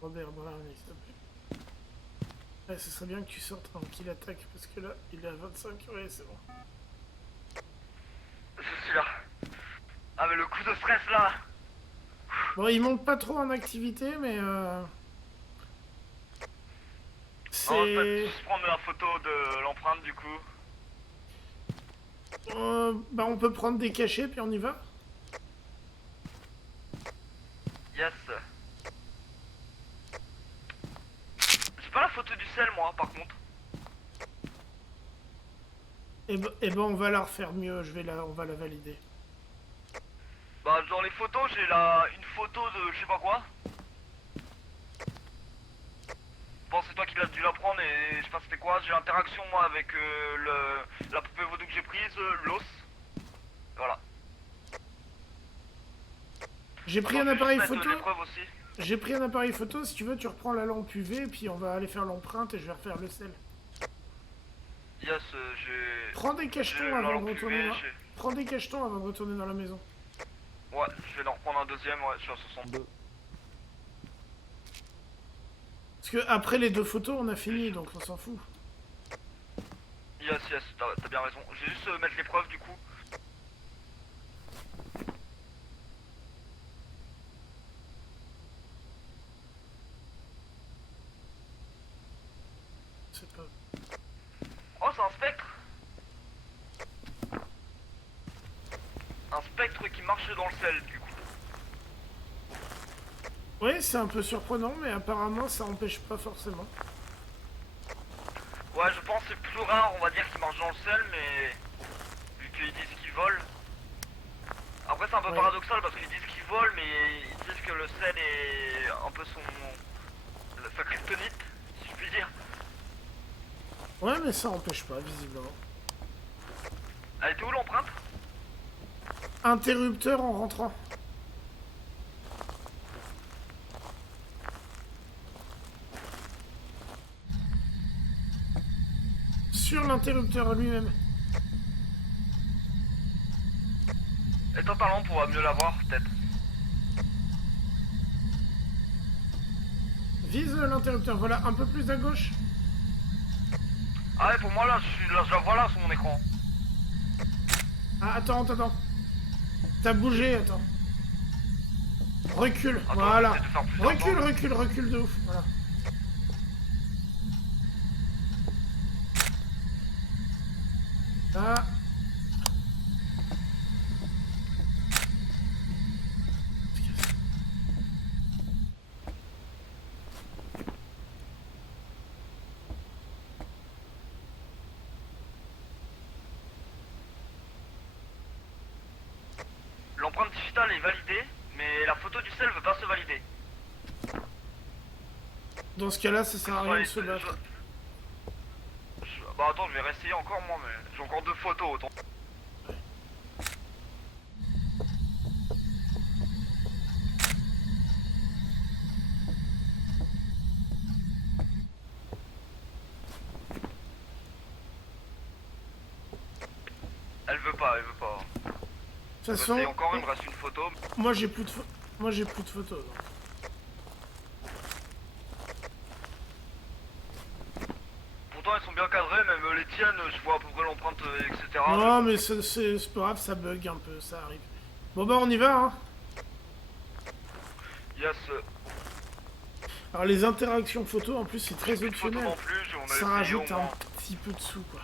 Robert Brown, s'il te plaît. Ouais, ce serait bien que tu sortes avant qu'il attaque, parce que là, il est à 25. Ouais, c'est bon. Je suis là. Ah, mais le coup de stress là. Bon, il monte pas trop en activité, mais Non, c'est... je prendre la photo de l'empreinte du coup. Bah, on peut prendre des cachets, puis on y va. Yes. J'ai pas la photo du sel moi par contre. Et ben, on va la refaire mieux, on va la valider. Bah dans les photos j'ai une photo de je sais pas quoi. Bon c'est toi qui l'as dû la prendre et je sais pas c'était quoi. J'ai l'interaction moi avec la poupée vaudou que j'ai prise, l'os. Voilà. J'ai pris un Attends, je vais appareil juste mettre photo. l'épreuve aussi. J'ai pris un appareil photo. Si tu veux, tu reprends la lampe UV, puis on va aller faire l'empreinte et je vais refaire le sel. Yes, j'ai... Prends des j'ai cachetons la avant de lampe retourner. UV, Prends des cachetons avant de retourner dans la maison. Ouais, je vais en reprendre un deuxième, ouais, je suis à 62. Parce que après les 2 photos, on a fini, donc on s'en fout. Yes, t'as bien raison. Je vais juste mettre l'épreuve du coup. C'est pas... Oh, c'est un spectre. Un spectre qui marche dans le sel du coup. Ouais, c'est un peu surprenant, mais apparemment ça empêche pas forcément. Ouais, je pense que c'est plus rare, on va dire, qu'il marche dans le sel, mais vu qu'ils disent qu'ils volent. Après, c'est un peu Ouais. paradoxal parce qu'ils disent qu'ils volent, mais ils disent que le sel est un peu sa kryptonite, si je puis dire. Ouais, mais ça empêche pas, visiblement. Elle était où l'empreinte? Interrupteur en rentrant. Sur l'interrupteur lui-même. Étant ta lampe, on va mieux la voir, peut-être. Vise l'interrupteur, voilà, un peu plus à gauche. Ah ouais, pour moi, là, je la vois là sur mon écran. Ah, attends. T'as bougé, attends. Recule, Attends, voilà. j'essaie de faire plusieurs Recule de ouf, voilà. Là. L'empreinte digitale est validée, mais la photo du sel veut pas se valider. Dans ce cas-là, ça sert à rien de se Ouais, battre. Bah attends, je vais réessayer encore moi, mais j'ai encore 2 photos autant. Elle veut pas. De toute façon, J'essaye encore, il me reste une photo. moi j'ai plus de photos. Donc. Pourtant elles sont bien cadrées, même les tiennes, je vois à peu près l'empreinte, etc. Non, mais c'est pas grave, ça bug un peu, ça arrive. Bon bah on y va, hein. Yes, Alors les interactions photos, en plus, c'est très plus de photos optionnel. non plus, on a Ça essayé rajoute au un moins. petit peu de sous, quoi.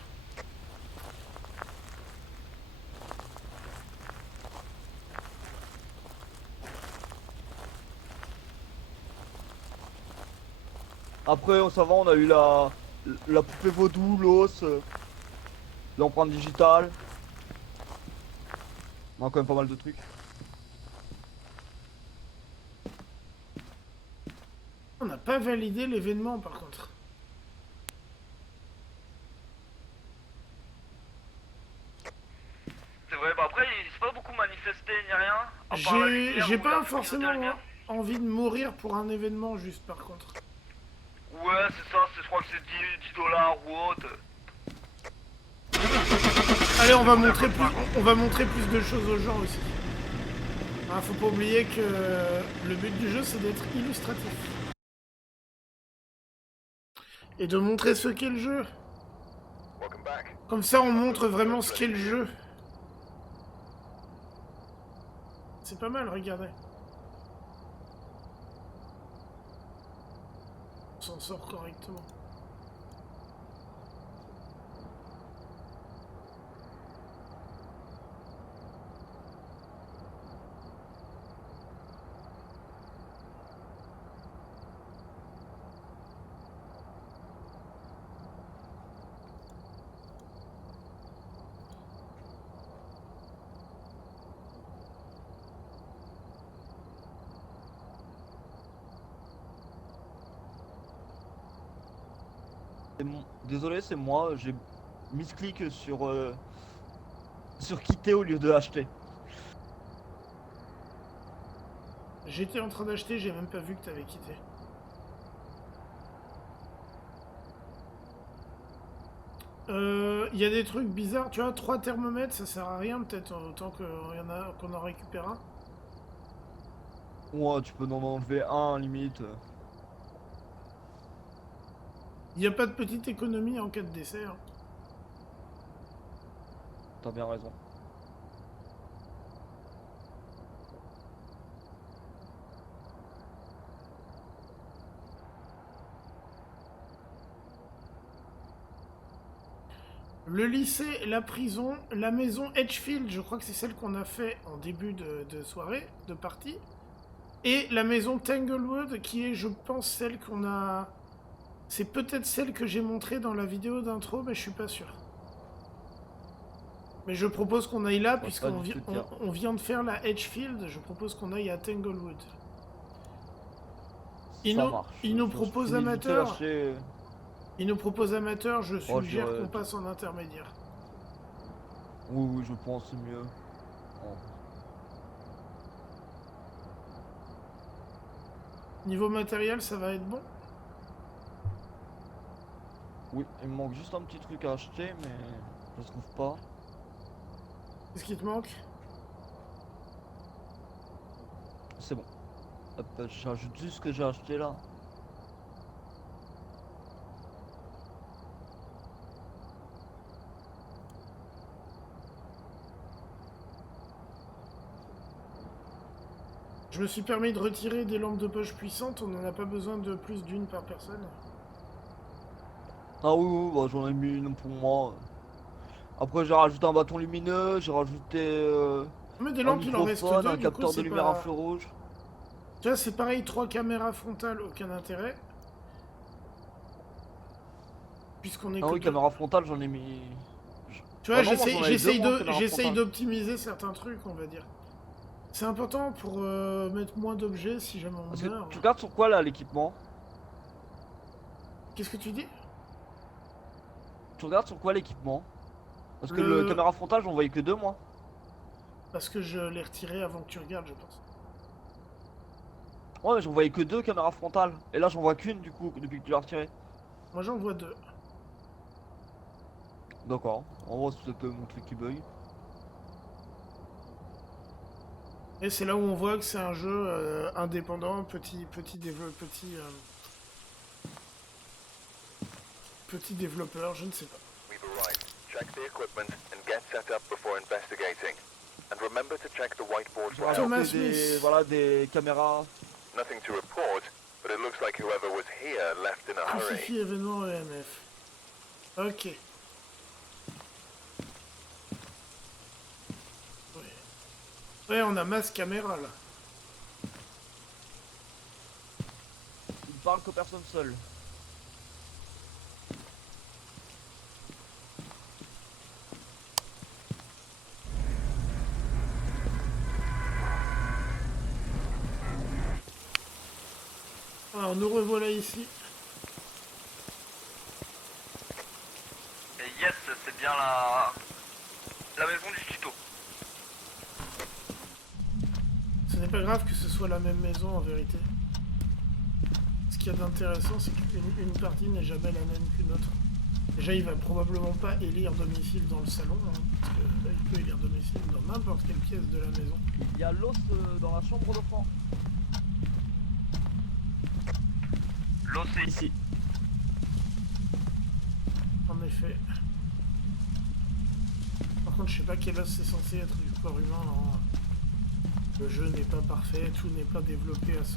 Après, ça va, on a eu la poupée vaudou, l'os, l'empreinte digitale. On a quand même pas mal de trucs. On n'a pas validé l'événement, par contre. C'est vrai, bah après il s'est pas beaucoup manifesté ni rien. À part la lumière J'ai ou pas la forcément de lumière. envie de mourir pour un événement, juste, par contre. Ouais, c'est ça, je crois que c'est 10 dollars ou autre. Allez, on va montrer plus de choses aux gens aussi. Ah, faut pas oublier que le but du jeu, c'est d'être illustratif. Et de montrer ce qu'est le jeu. Welcome back. Comme ça, on montre vraiment ce qu'est le jeu. C'est pas mal, regardez. On s'en sort correctement. Désolé, c'est moi, j'ai misclick sur quitter au lieu de acheter. J'étais en train d'acheter, j'ai même pas vu que t'avais quitté. Il y a des trucs bizarres, tu vois, 3 thermomètres, ça sert à rien, peut-être, autant qu'il y en a qu'on en récupère un. Ouais, tu peux en enlever un limite. Il n'y a pas de petite économie en cas de décès. Hein. T'as bien raison. Le lycée, la prison, la maison Edgefield, je crois que c'est celle qu'on a fait en début de soirée, de partie. Et la maison Tanglewood, qui est, je pense, celle qu'on a... C'est peut-être celle que j'ai montrée dans la vidéo d'intro, mais je suis pas sûr. Mais je propose qu'on aille là, puisqu'on on vient de faire la Edgefield, je propose qu'on aille à Tanglewood. Il nous propose amateur. Il nous propose amateur, je suggère qu'on passe en intermédiaire. Oui, je pense c'est mieux. Oh. Niveau matériel, ça va être bon? Oui, il me manque juste un petit truc à acheter, mais je trouve pas. Qu'est-ce qui te manque? C'est bon. Hop, j'ajoute juste ce que j'ai acheté là. Je me suis permis de retirer des lampes de poche puissantes, on n'en a pas besoin de plus d'une par personne. Ah oui, bah, j'en ai mis une pour moi. Après j'ai rajouté un bâton lumineux, j'ai rajouté Mais des un lampes, il en reste microphone, deux, un du capteur coup, de c'est lumière pas... infrarouge. Tu vois, c'est pareil, 3 caméras frontales, aucun intérêt. Puisqu'on est Ah que oui, deux. caméra frontale, j'en ai mis. Tu vois, Ah non, moi, j'en avais deux, moi, caméra j'essaye frontale. d'optimiser certains trucs, on va dire. C'est important pour mettre moins d'objets si jamais on Parce que meurt. tu regardes sur quoi là l'équipement? Qu'est-ce que tu dis? Tu regardes sur quoi l'équipement? Parce que Le- le caméra frontale, j'en voyais que deux moi. Parce que je l'ai retiré avant que tu regardes, je pense. Ouais, mais j'en voyais que deux caméras frontales. Et là, j'en vois qu'une du coup, depuis que tu l'as retiré. Moi, j'en vois 2. D'accord. En vrai, c'est peut-être mon truc qui bug. Et c'est là où on voit que c'est un jeu indépendant, petit développeur, je ne sais pas. We've arrived. Check the equipment and get set up before investigating. And remember to check the whiteboard J'ai well. Thomas rajouté des, Smith. voilà, des caméras. Nothing to report, but it looks like whoever was here left in a hurry. Crucifix événement EMF. Ok. Ouais, on a masse caméra là. Il parle que personne seul. Alors nous revoilà ici. Et yes, c'est bien la maison du tuto. Ce n'est pas grave que ce soit la même maison en vérité. Ce qu'il y a d'intéressant, c'est qu'une partie n'est jamais la même qu'une autre. Déjà, il va probablement pas élire domicile dans le salon, hein, parce que là, il peut élire domicile dans n'importe quelle pièce de la maison. Il y a l'os dans la chambre d'enfant. L'eau c'est Ici. En effet. Par contre, je sais pas quel os c'est censé être du corps humain. Non. Le jeu n'est pas parfait, tout n'est pas développé à 100%.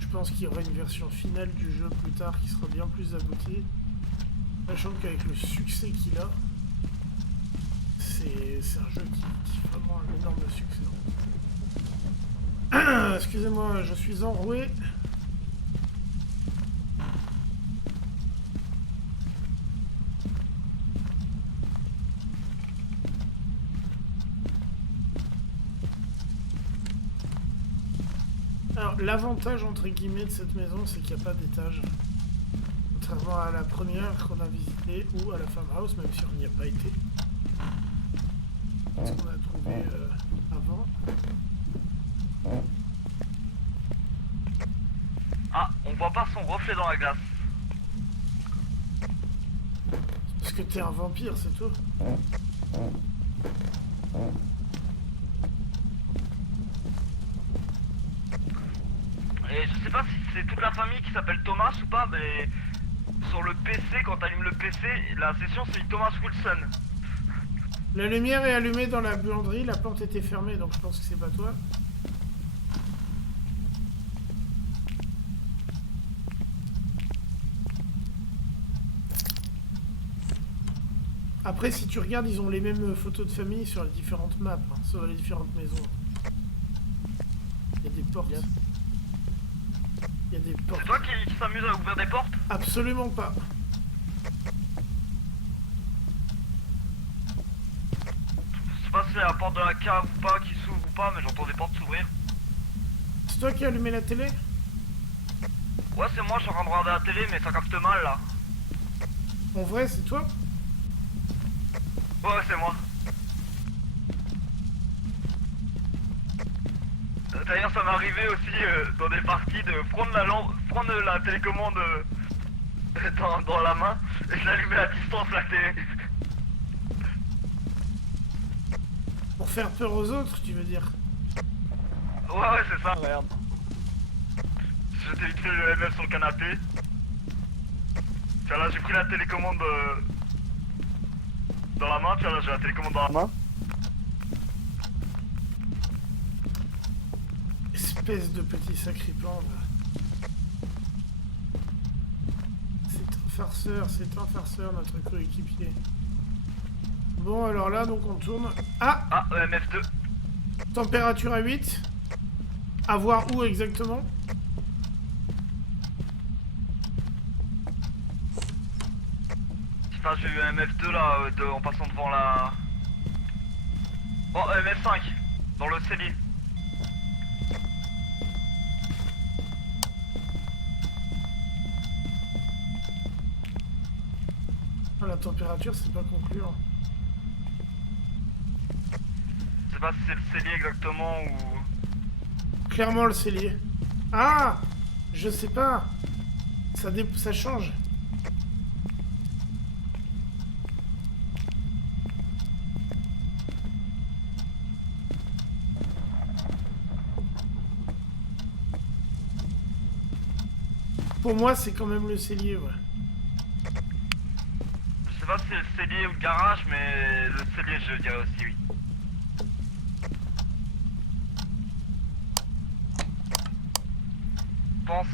Je pense qu'il y aura une version finale du jeu plus tard qui sera bien plus aboutie. Sachant qu'avec le succès qu'il a, c'est un jeu qui est vraiment un énorme succès. Excusez-moi, je suis enroué. Alors, l'avantage entre guillemets de cette maison, c'est qu'il n'y a pas d'étage. Contrairement à la première qu'on a visitée ou à la farmhouse, même si on n'y a pas été. Ce qu'on a trouvé avant. Ah, on voit pas son reflet dans la glace. Parce que t'es un vampire, c'est tout. Et je sais pas si c'est toute la famille qui s'appelle Thomas ou pas, mais sur le PC, quand t'allumes le PC, la session c'est Thomas Wilson. La lumière est allumée dans la buanderie, la porte était fermée, donc je pense que c'est pas toi. Après, si tu regardes, ils ont les mêmes photos de famille sur les différentes maps, hein, sur les différentes maisons. Il y a des portes. Yes. Il y a des portes. C'est toi qui s'amuse à ouvrir des portes? Absolument pas. Je sais pas si c'est la porte de la cave ou pas qui s'ouvre ou pas, mais j'entends des portes s'ouvrir. C'est toi qui as allumé la télé? Ouais, c'est moi, je suis en train de regarder la télé, mais ça capte mal là. En vrai, c'est toi? Ouais, c'est moi. D'ailleurs, ça m'est arrivé aussi dans des parties de prendre la télécommande dans la main et je l'allumais à distance la télé. Pour faire peur aux autres, tu veux dire? Ouais, c'est ça. Regarde. J'étais vite fait le MF sur le canapé. Tiens, là, j'ai pris la télécommande dans la main. Tiens, là, j'ai la télécommande dans la main. Espèce de petit sacripant, va. C'est un farceur, notre coéquipier. Bon, alors là, donc on tourne. Ah! Ah, MF2. Température à 8. À voir où exactement? Enfin, j'ai eu un MF2 là, en passant devant la... Oh, MF5, dans le cellier. Ah, la température, c'est pas concluant. Je sais pas si c'est le cellier exactement ou... Clairement le cellier. Ah! Je sais pas. Ça change. Pour moi, c'est quand même le cellier, ouais. Je sais pas si c'est le cellier ou le garage, mais le cellier, je dirais aussi oui. Pense,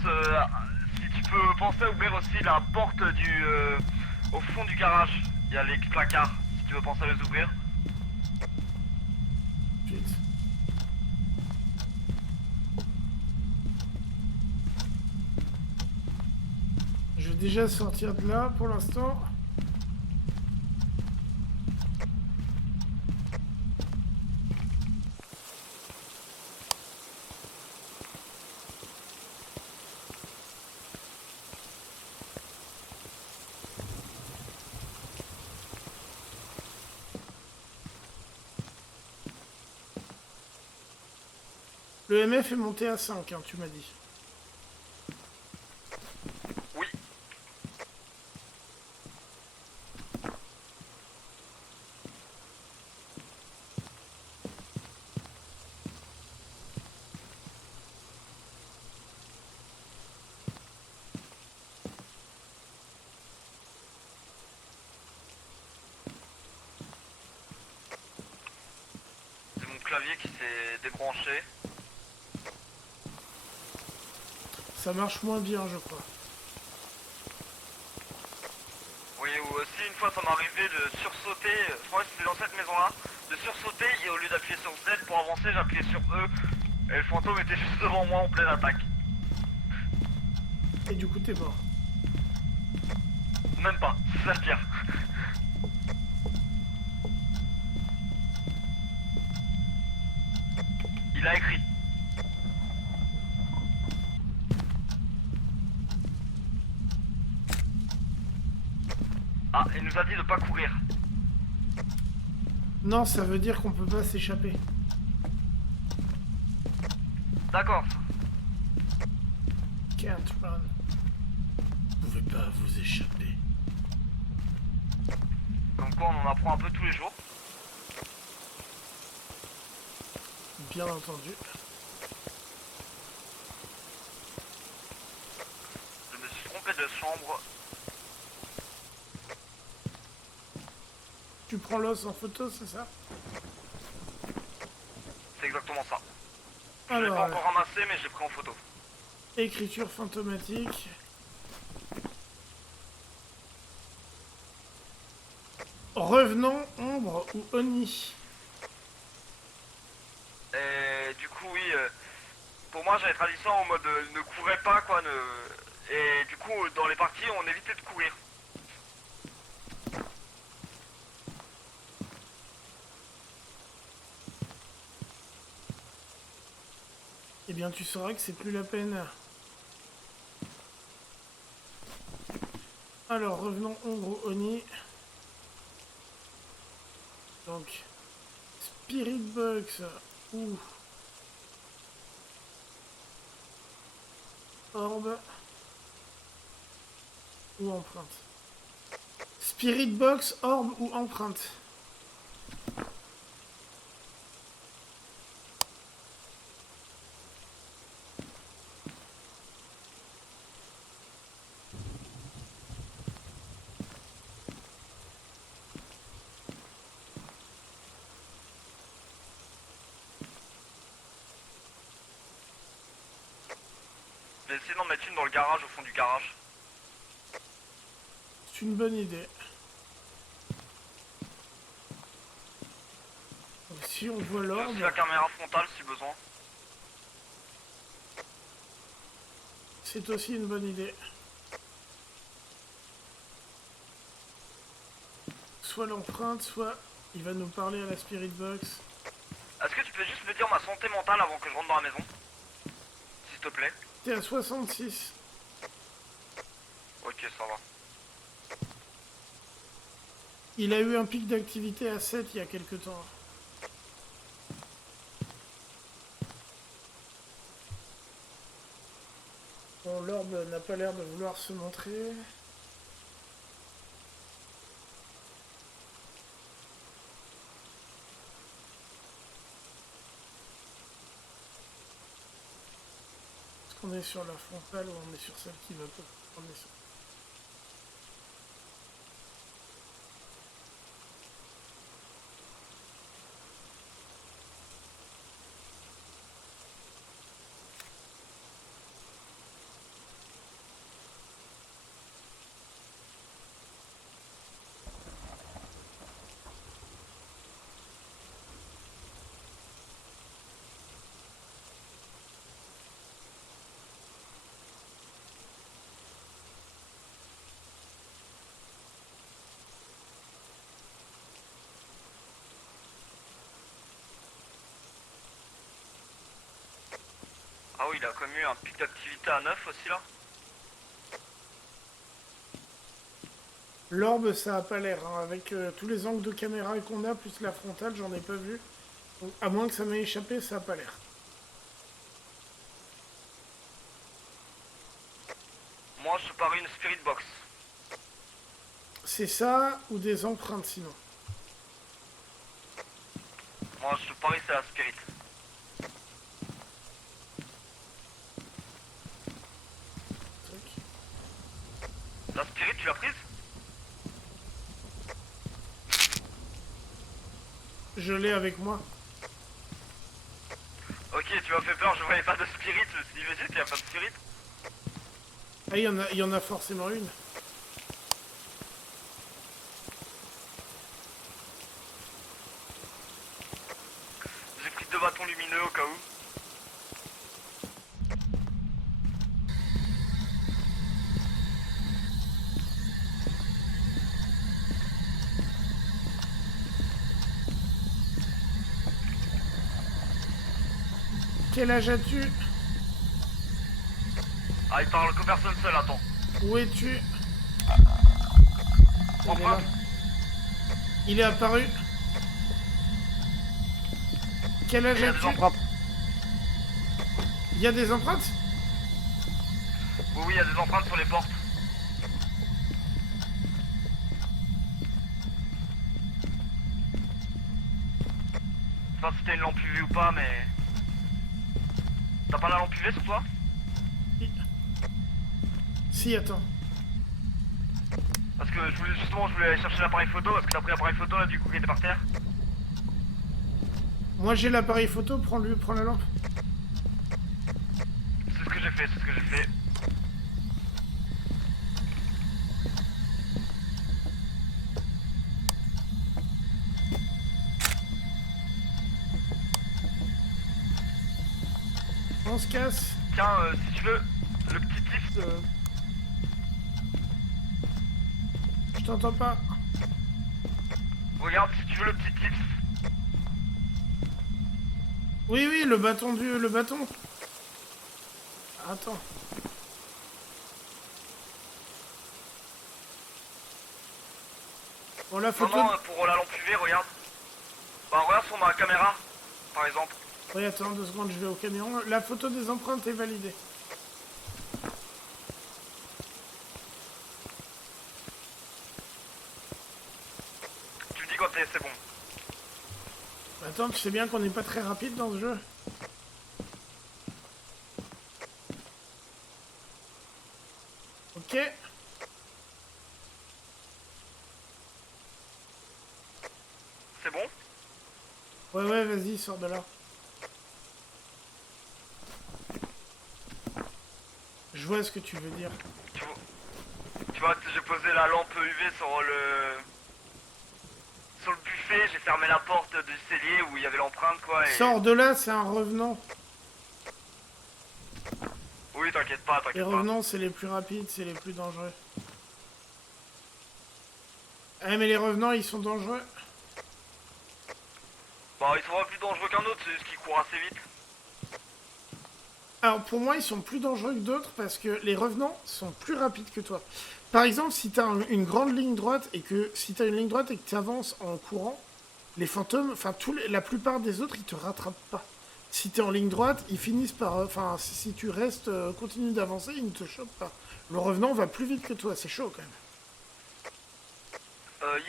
si tu peux penser à ouvrir aussi la porte au fond du garage. Il y a les placards, si tu veux penser à les ouvrir. Putain. Je vais déjà sortir de là pour l'instant. Le MF est monté à 5, hein, tu m'as dit. Oui. C'est mon clavier qui s'est débranché. Ça marche moins bien, je crois. Oui, ou aussi une fois ça m'est arrivé de sursauter, je crois que c'était dans cette maison-là, de sursauter et au lieu d'appuyer sur Z pour avancer, j'appuyais sur E et le fantôme était juste devant moi en pleine attaque. Et du coup, t'es mort. Même pas, c'est ça le pire. Il a écrit. Ah, il nous a dit de pas courir. Non, ça veut dire qu'on peut pas s'échapper. d'accord. Can't run. Vous pouvez pas vous échapper. Comme quoi on en apprend un peu tous les jours. Bien entendu. Je me suis trompé de chambre. Tu prends l'os en photo, c'est ça? C'est exactement ça. Je l'ai Alors, pas encore ramassé mais j'ai pris en photo. écriture fantomatique. Revenant, ombre ou oni? Et du coup oui, pour moi j'avais traduit ça en mode ne courez pas quoi, et du coup dans les parties on évitait de courir. Eh bien, tu sauras que c'est plus la peine. Alors, revenons ombre ou oni. Donc, Spirit Box ou Orbe ou empreinte. Spirit Box, Orbe ou empreinte. J'ai essayé d'en mettre une dans le garage, au fond du garage. C'est une bonne idée. Donc, si on voit J'ai aussi l'orbe, la caméra frontale si besoin. c'est aussi une bonne idée. Soit l'empreinte, soit il va nous parler à la Spirit Box. Est-ce que tu peux juste me dire ma santé mentale avant que je rentre dans la maison? S'il te plaît. T'es à 66. Ok, ça va. Il a eu un pic d'activité à 7 il y a quelque temps. Bon, l'orbe n'a pas l'air de vouloir se montrer. Est-ce qu'on est sur la frontale ou on est sur celle qui va pas? On est sur... Ah oui, il a comme eu un pic d'activité à 9 aussi là. L'orbe, ça a pas l'air, hein. Avec tous les angles de caméra qu'on a, plus la frontale, j'en ai pas vu. Donc, à moins que ça m'ait échappé, ça a pas l'air. Moi je te parie une spirit box. C'est ça ou des empreintes sinon. Moi je te parie c'est la spirit. Truc. La spirit tu l'as prise? Je l'ai avec moi. Ok, tu m'as fait peur, je voyais pas de spirit, je me suis dit mais il y a pas de spirit. Ah, il y en a forcément une. J'ai pris 2 bâtons lumineux au cas où. Quel âge as-tu? Ah il parle que personne seul, attends. Où es-tu? Il est là. Empreinte. Il est apparu. Quel âge Il y a des as-tu? empreintes. Il y a des empreintes? Oui, oui, il y a des empreintes sur les portes. Je sais pas si t'as une lampe UV ou pas, mais... T'as pas la lampe UV sur toi? Si, attends. Parce que justement, je voulais aller chercher l'appareil photo, parce que t'as pris l'appareil photo, là, du coup, qui était par terre. Moi j'ai l'appareil photo, prends la lampe. C'est ce que j'ai fait, c'est ce que j'ai fait. On se casse. Tiens, si tu veux, le petit tips... Je t'entends pas. Regarde, si tu veux le petit tips. Oui, oui, le bâton le bâton. Attends. Bon, la Non, photo... non, pour la lampe UV, regarde. Bah, regarde sur ma caméra, par exemple. Oui, attends 2 secondes, je vais au camion. La photo des empreintes est validée. Tu me dis quand c'est bon. Attends, tu sais bien qu'on n'est pas très rapide dans ce jeu. Ok. C'est bon? Ouais, ouais, vas-y, sors de là. Je vois ce que tu veux dire. Tu vois, j'ai posé la lampe UV sur le... Sur le buffet, j'ai fermé la porte du cellier où il y avait l'empreinte, quoi, et... Sors de là, c'est un revenant. Oui, t'inquiète pas, Les t'inquiète pas. revenants, c'est les plus rapides, c'est les plus dangereux. Ah, mais les revenants, ils sont dangereux. Bah, ils sont pas plus dangereux qu'un autre, c'est juste qu'ils courent assez vite. Alors, pour moi, ils sont plus dangereux que d'autres parce que les revenants sont plus rapides que toi. Par exemple, si t'as une grande ligne droite et que si t'as une ligne droite et que tu avances en courant, les fantômes, enfin, la plupart des autres, ils te rattrapent pas. Si t'es en ligne droite, ils finissent par... Enfin, si tu restes, continue d'avancer, ils ne te chopent pas. Le revenant va plus vite que toi, c'est chaud quand même.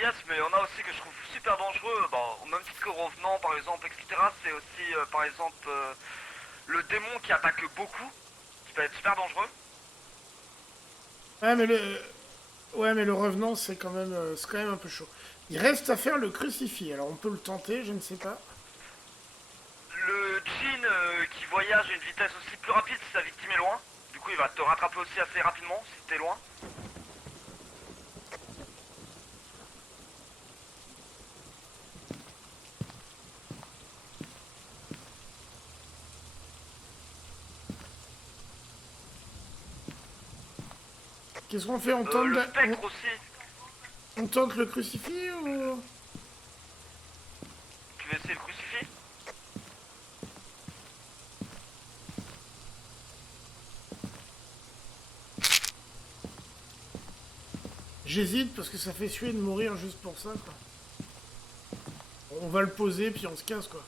Yes, mais il y en a aussi que je trouve super dangereux, bah, au même titre que Revenant, par exemple, etc. C'est aussi, par exemple, le démon qui attaque beaucoup, qui peut être super dangereux. Ouais, mais le revenant, c'est quand même un peu chaud. Il reste à faire le crucifix. Alors, on peut le tenter, je ne sais pas. Le djinn qui voyage à une vitesse aussi plus rapide si sa victime est loin. Du coup, il va te rattraper aussi assez rapidement si t'es loin. Qu'est-ce qu'on fait? On tente, Le spectre aussi. on tente le crucifix ou... Tu veux essayer le crucifix? J'hésite parce que ça fait suer de mourir juste pour ça, quoi. On va le poser, puis on se casse, quoi.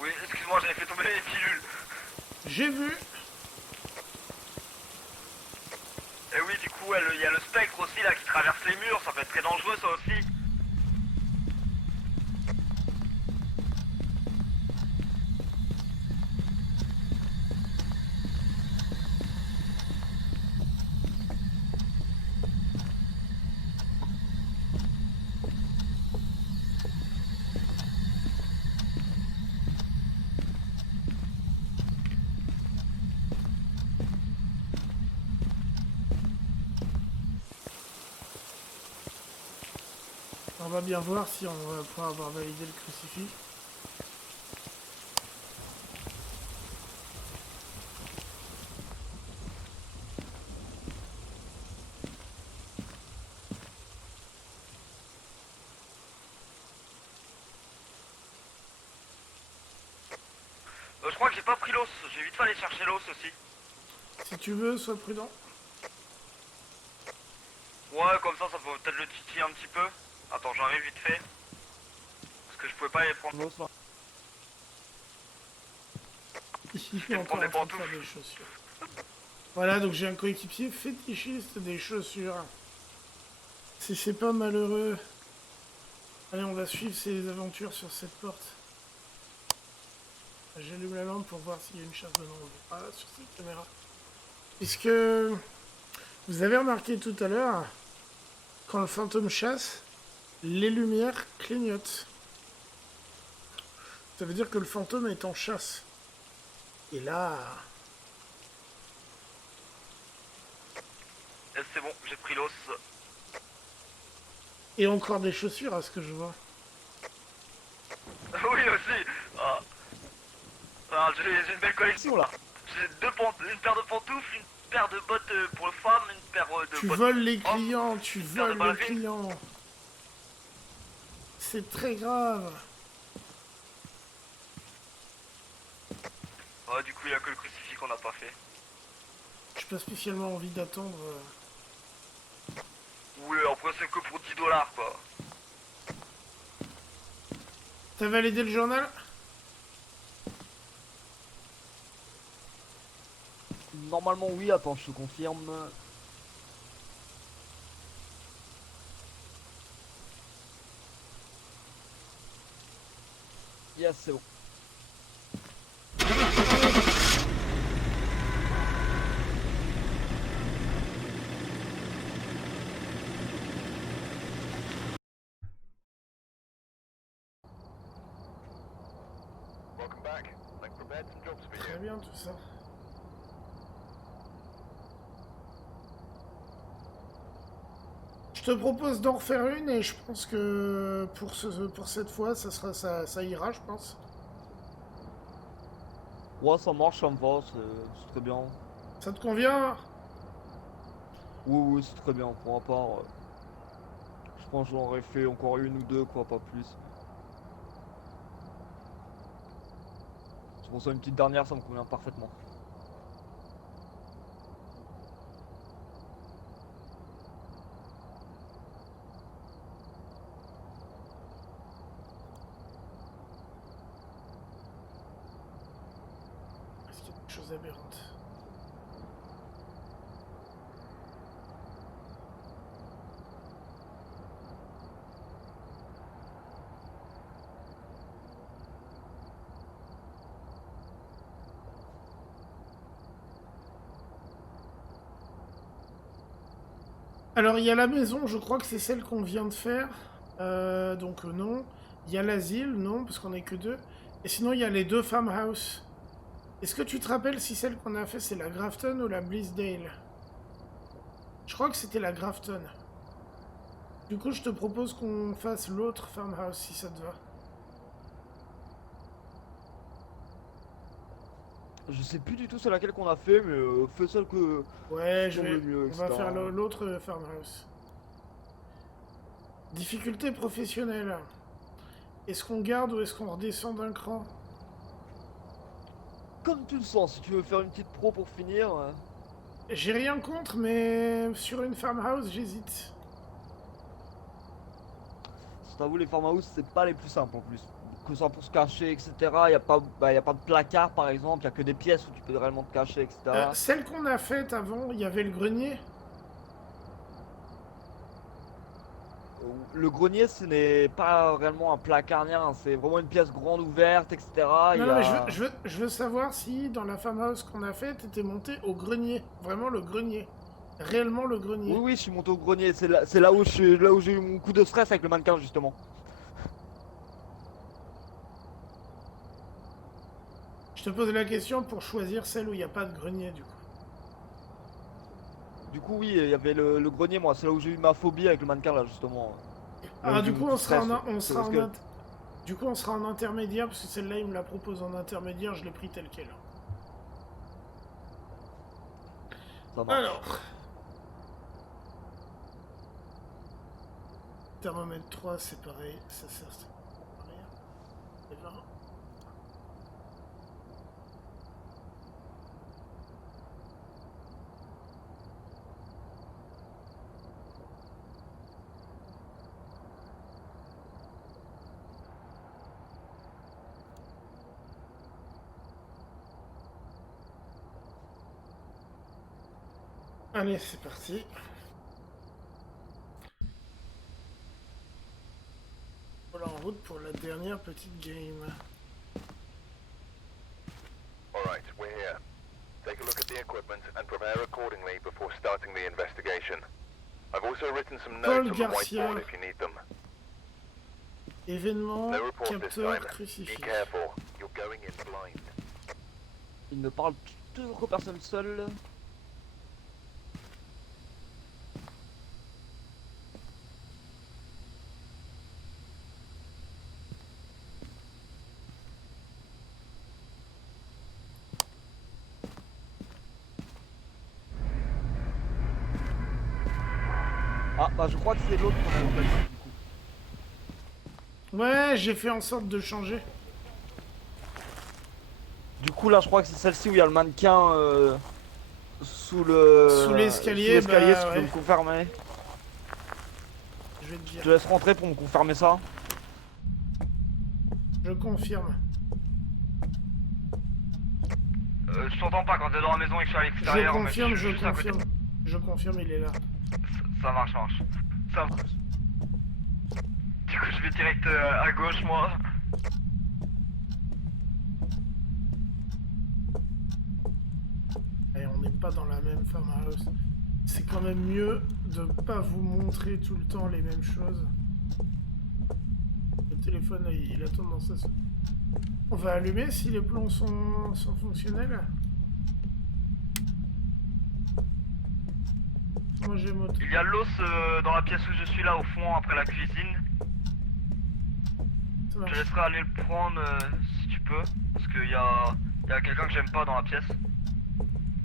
Oui, excuse-moi, j'avais fait tomber les pilules. J'ai vu. Et oui, du coup, il y a le spectre aussi là qui traverse les murs, ça peut être très dangereux ça aussi. On va bien voir si on va pouvoir avoir validé le crucifix. Je crois que j'ai pas pris l'os, j'ai vite fait aller chercher l'os aussi. Si tu veux, sois prudent. Ouais, comme ça peut peut-être le titiller un petit peu. Attends, j'arrive vite fait. Parce que je pouvais pas les prendre. L'os, là. Il vais est me encore prendre en des train de faire pantoufles. des chaussures. Voilà, donc j'ai un coéquipier fétichiste des chaussures. Si c'est pas malheureux. Allez, on va suivre ses aventures sur cette porte. J'allume la lampe pour voir s'il y a une chasse de nombre. Ah, sur cette caméra. Puisque vous avez remarqué tout à l'heure, quand le fantôme chasse, les lumières clignotent. Ça veut dire que le fantôme est en chasse. Et là... Et c'est bon, j'ai pris l'os. Et encore des chaussures à ce que je vois. Oui aussi. Ah. Alors, j'ai une belle collection là. J'ai une paire de pantoufles, une paire de bottes pour les femmes, une paire de Tu bottes. voles les hommes, clients, tu une paire de voles les ballerines. clients. C'est très grave. Ah, du coup, il y a que le crucifix qu'on n'a pas fait. J'ai pas spécialement envie d'attendre. Oui, après, c'est que pour 10 dollars quoi. T'as validé le journal? Normalement, oui, attends, je te confirme. Yes, c'est bon. Welcome back. I've prepared some jobs for Très you. bien tout ça. Je te propose d'en refaire une et je pense que pour cette fois, ça ira, je pense. Ouais, ça marche, ça me va, c'est très bien. Ça te convient? Oui, oui, c'est très bien. Pour ma part, je pense que j'en aurais fait encore une ou deux, quoi, pas plus. C'est pour ça une petite dernière, ça me convient parfaitement. Est-ce qu'il y a des choses aberrantes? Alors, il y a la maison, je crois que c'est celle qu'on vient de faire. Donc, non. Il y a l'asile, non, parce qu'on est que deux. Et sinon, il y a les deux farmhouse. Est-ce que tu te rappelles si celle qu'on a fait, c'est la Grafton ou la Blissdale? Je crois que c'était la Grafton. Du coup, je te propose qu'on fasse l'autre farmhouse, si ça te va. Je sais plus du tout c'est laquelle qu'on a fait, mais fais celle que Ouais, qui tombe le mieux, on va etc. faire l'autre farmhouse. Difficulté professionnelle. Est-ce qu'on garde ou est-ce qu'on redescend d'un cran? Comme tu le sens, si tu veux faire une petite pro pour finir. J'ai rien contre, mais sur une farmhouse, j'hésite. Je t'avoue, les farmhouse, c'est pas les plus simples en plus. Que ce soit pour se cacher, etc. Y a pas, y a pas de placard par exemple, y a que des pièces où tu peux réellement te cacher, etc. Celle qu'on a faite avant, il y avait le grenier. Le grenier, ce n'est pas réellement un placard, ni rien, c'est vraiment une pièce grande ouverte, etc. Non, Il y non, mais a... je veux savoir si dans la farmhouse qu'on a faite, t'étais monté au grenier. Vraiment le grenier. Réellement le grenier. Oui, oui, je suis monté au grenier, c'est là où là où j'ai eu mon coup de stress avec le mannequin justement. Je te pose la question pour choisir celle où il n'y a pas de grenier, du coup. Du coup, oui, il y avait le grenier, moi, c'est là où j'ai eu ma phobie avec le mannequin là justement. Là où Ah, j'ai du eu coup, mon coup de stress. C'est parce que- du coup, on sera en intermédiaire, parce que celle-là, il me la propose en intermédiaire, je l'ai pris telle quelle. Ça marche. Alors. Thermomètre 3, c'est pareil, ça sert à rien. Et 20. Allez, c'est parti. Voilà en route pour la dernière petite game. Alright, we're here. Take a look at the equipment and prepare accordingly before starting the investigation. I've also written some Paul notes on the Garcia. whiteboard if you need them. Événement, No report this capteur, time. Be crucifix. careful. You're going in blind. Il ne parle toujours aux personnes seules. Ah bah je crois que c'est l'autre qu'on a choisi du coup. Ouais, j'ai fait en sorte de changer. Du coup là je crois que c'est celle-ci où il y a le mannequin sous le... Sous l'escalier, si bah, tu peux ouais. me confirmer. Je vais te Je dire. te laisse rentrer pour me confirmer ça. Je confirme. Je t'entends pas quand t'es dans la maison et que je suis à Je l'extérieur. mais confirme, suis je juste à côté. confirme. Je confirme, il est là. Ça marche, ça marche. Ça marche. Du coup, je vais direct à gauche, moi. Et on n'est pas dans la même farmhouse. C'est quand même mieux de pas vous montrer tout le temps les mêmes choses. Le téléphone, là, il a tendance à se... On va allumer si les plombs sont fonctionnels. Moi j'ai moto. Il y a l'os dans la pièce où je suis là, au fond, après la cuisine. Ça Je marche. te laisserai aller le prendre si tu peux. Parce qu'il y a quelqu'un que j'aime pas dans la pièce.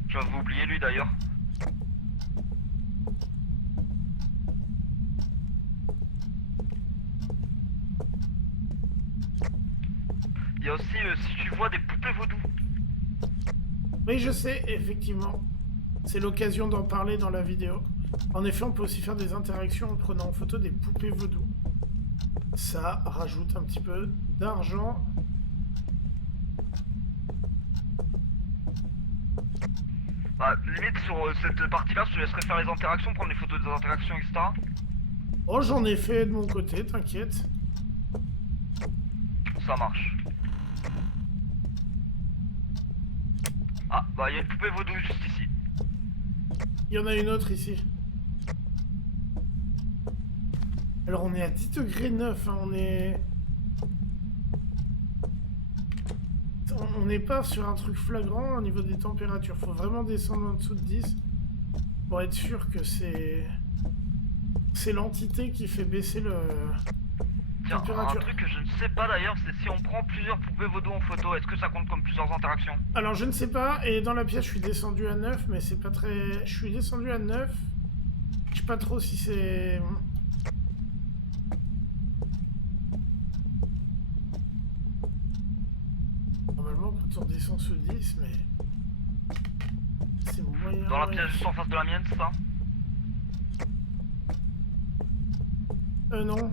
J'avais oublié lui d'ailleurs. Il y a aussi, si tu vois, des poupées vaudou. Oui, je sais, effectivement. C'est l'occasion d'en parler dans la vidéo. En effet, on peut aussi faire des interactions en prenant en photo des poupées vaudou. Ça rajoute un petit peu d'argent. Bah, limite sur cette partie-là, je te laisserai faire les interactions, prendre les photos des interactions, etc. Oh, j'en ai fait de mon côté, t'inquiète. Ça marche. Ah, bah il y a une poupée vaudou juste ici. Il y en a une autre ici. Alors on est à 10 degrés 9, hein, on n'est pas sur un truc flagrant au niveau des températures. Faut vraiment descendre en dessous de 10 pour être sûr que c'est l'entité qui fait baisser le Tiens, un température. truc que je ne sais pas d'ailleurs, c'est si on prend plusieurs poupées vaudou en photo, est-ce que ça compte comme plusieurs interactions? Alors je ne sais pas, et dans la pièce je suis descendu à 9, mais c'est pas très... Je suis descendu à 9. Je sais pas trop si c'est... Normalement quand on descend sous 10, mais... C'est moyen... Dans la pièce juste en face de la mienne, c'est ça? Non.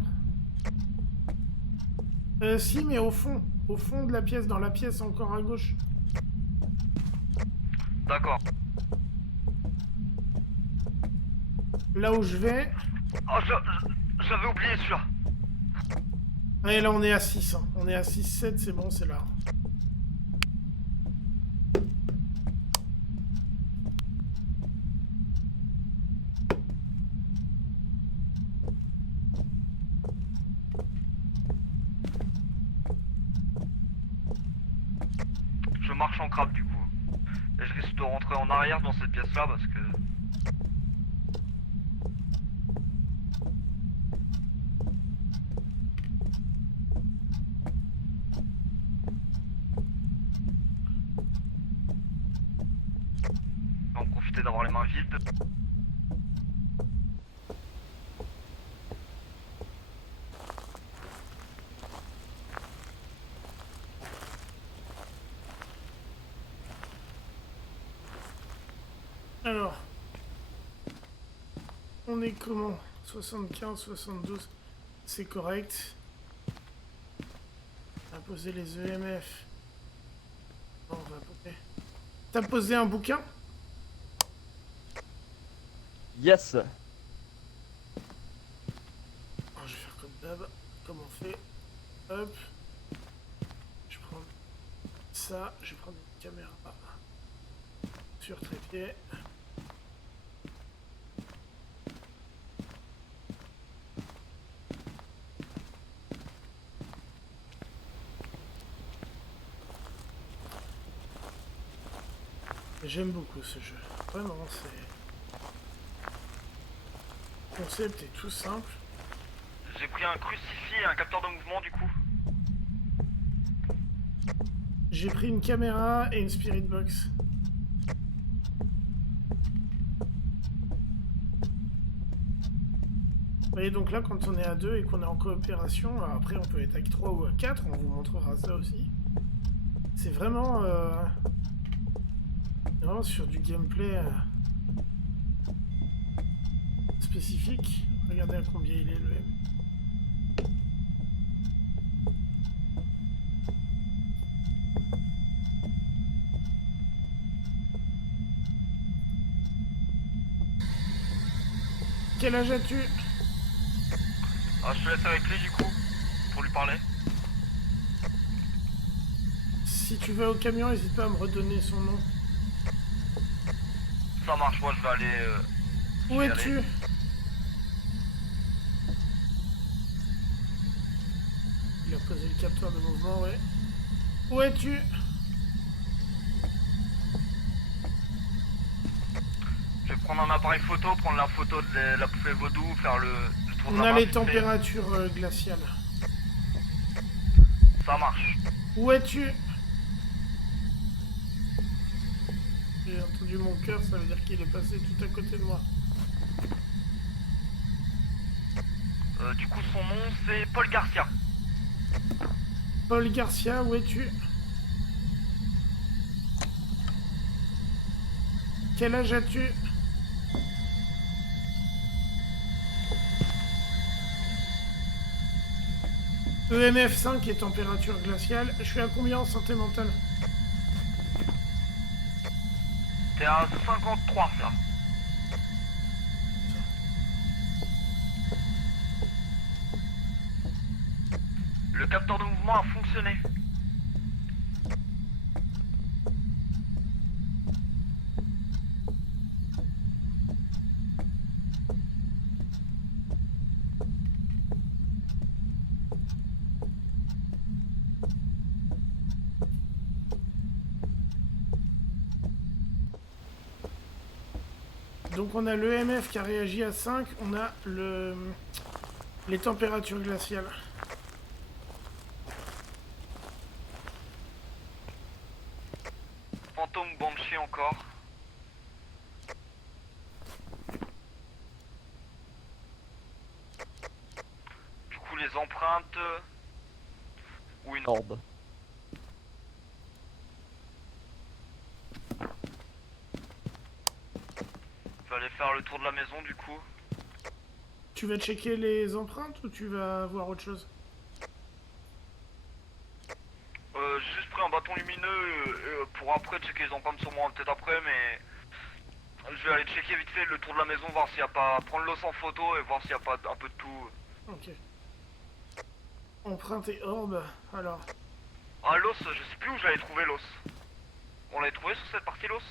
Si, mais au fond de la pièce, dans la pièce encore à gauche. D'accord. Là où je vais... Oh, j'avais oublié celui-là. Allez, là on est à 6, hein. On est à 6, 7, c'est bon, c'est là. Je marche en crabe du coup. Et je risque de rentrer en arrière dans cette pièce-là parce que... Je vais en profiter d'avoir les mains vides. Alors... On est comment? 75, 72, c'est correct. On va poser les EMF. Non, on va poser... T'as posé un bouquin? Yes. Alors, je vais faire comme d'hab. Comme on fait. Hop. Je prends ça. Je vais prendre une caméra sur trépied. J'aime beaucoup ce jeu. Vraiment, c'est... Le concept est tout simple. J'ai pris un crucifix et un capteur de mouvement du coup. J'ai pris une caméra et une spirit box. Vous voyez, donc là, quand on est à 2 et qu'on est en coopération, après on peut être à 3 ou à 4, on vous montrera ça aussi. C'est vraiment... vraiment sur du gameplay spécifique. Regardez à combien il est le M. Quel âge as-tu? Ah, je te laisse avec lui du coup, pour lui parler. Si tu vas au camion, n'hésite pas à me redonner son nom. Ça marche, moi je vais aller... Où vais es-tu? Il a posé le capteur de mouvement, ouais. Où es-tu? Je vais prendre un appareil photo, prendre la photo de la poupée vaudou, faire le tour de On la a map, les vite fait. températures glaciales. Ça marche. Où es-tu? J'ai entendu mon cœur, ça veut dire qu'il est passé tout à côté de moi. Du coup son nom c'est Paul Garcia. Paul Garcia, où es-tu? Quel âge as-tu? EMF 5 et température glaciale. Je suis à combien en santé mentale? T'es à 53 là. Le capteur de mouvement a fonctionné. Donc on a l'EMF qui a réagi à 5, on a les températures glaciales. Fantôme Banshee encore. Du coup les empreintes... ou une... Orbe. Je vais aller faire le tour de la maison du coup. Tu vas checker les empreintes ou tu vas voir autre chose? J'ai juste pris un bâton lumineux pour après checker les empreintes sur moi peut-être après mais... Je vais aller checker vite fait le tour de la maison, voir s'il n'y a pas... prendre l'os en photo et voir s'il n'y a pas un peu de tout. Ok. Empreinte et orbe, alors. Ah l'os, je sais plus où j'avais trouvé l'os. On l'avait trouvé sur cette partie l'os?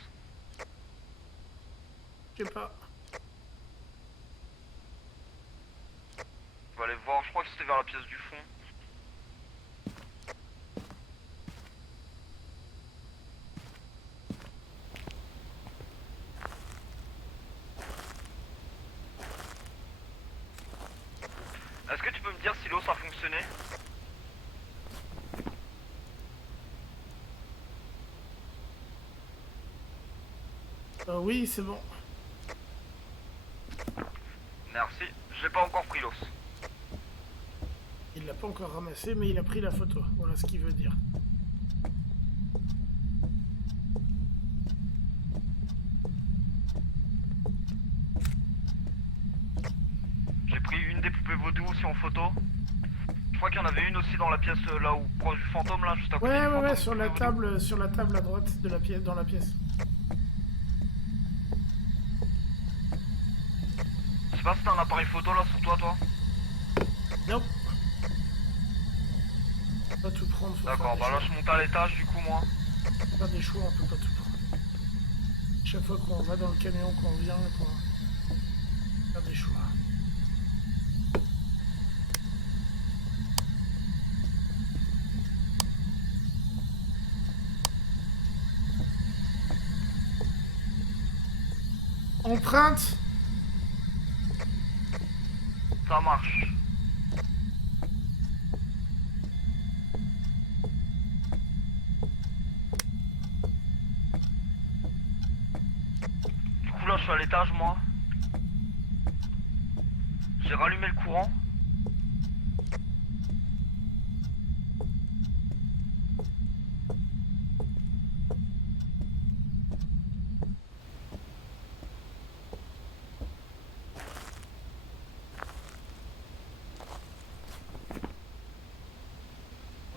Je sais pas. Je vais aller voir, je crois que c'était vers la pièce du fond. Est-ce que tu peux me dire si l'os a fonctionné? Oui, c'est bon. Merci, j'ai pas encore pris l'os. Il l'a pas encore ramassé, mais il a pris la photo. Voilà ce qu'il veut dire. J'ai pris une des poupées vaudou aussi en photo. Je crois qu'il y en avait une aussi dans la pièce là où proche du fantôme là, juste à côté du Ouais, fantôme. sur la table à droite de la pièce, dans la pièce. sais pas si t'as un appareil photo là sur toi. Non. Pas tout prendre, faut D'accord, faire bah des là choix. je monte à l'étage du coup moi. Faire des choix, on peut pas tout prendre. Chaque fois qu'on va dans le camion, qu'on vient, qu'on faire des choix. Empreinte. Ça marche. Du coup là je suis à l'étage moi. J'ai rallumé le courant.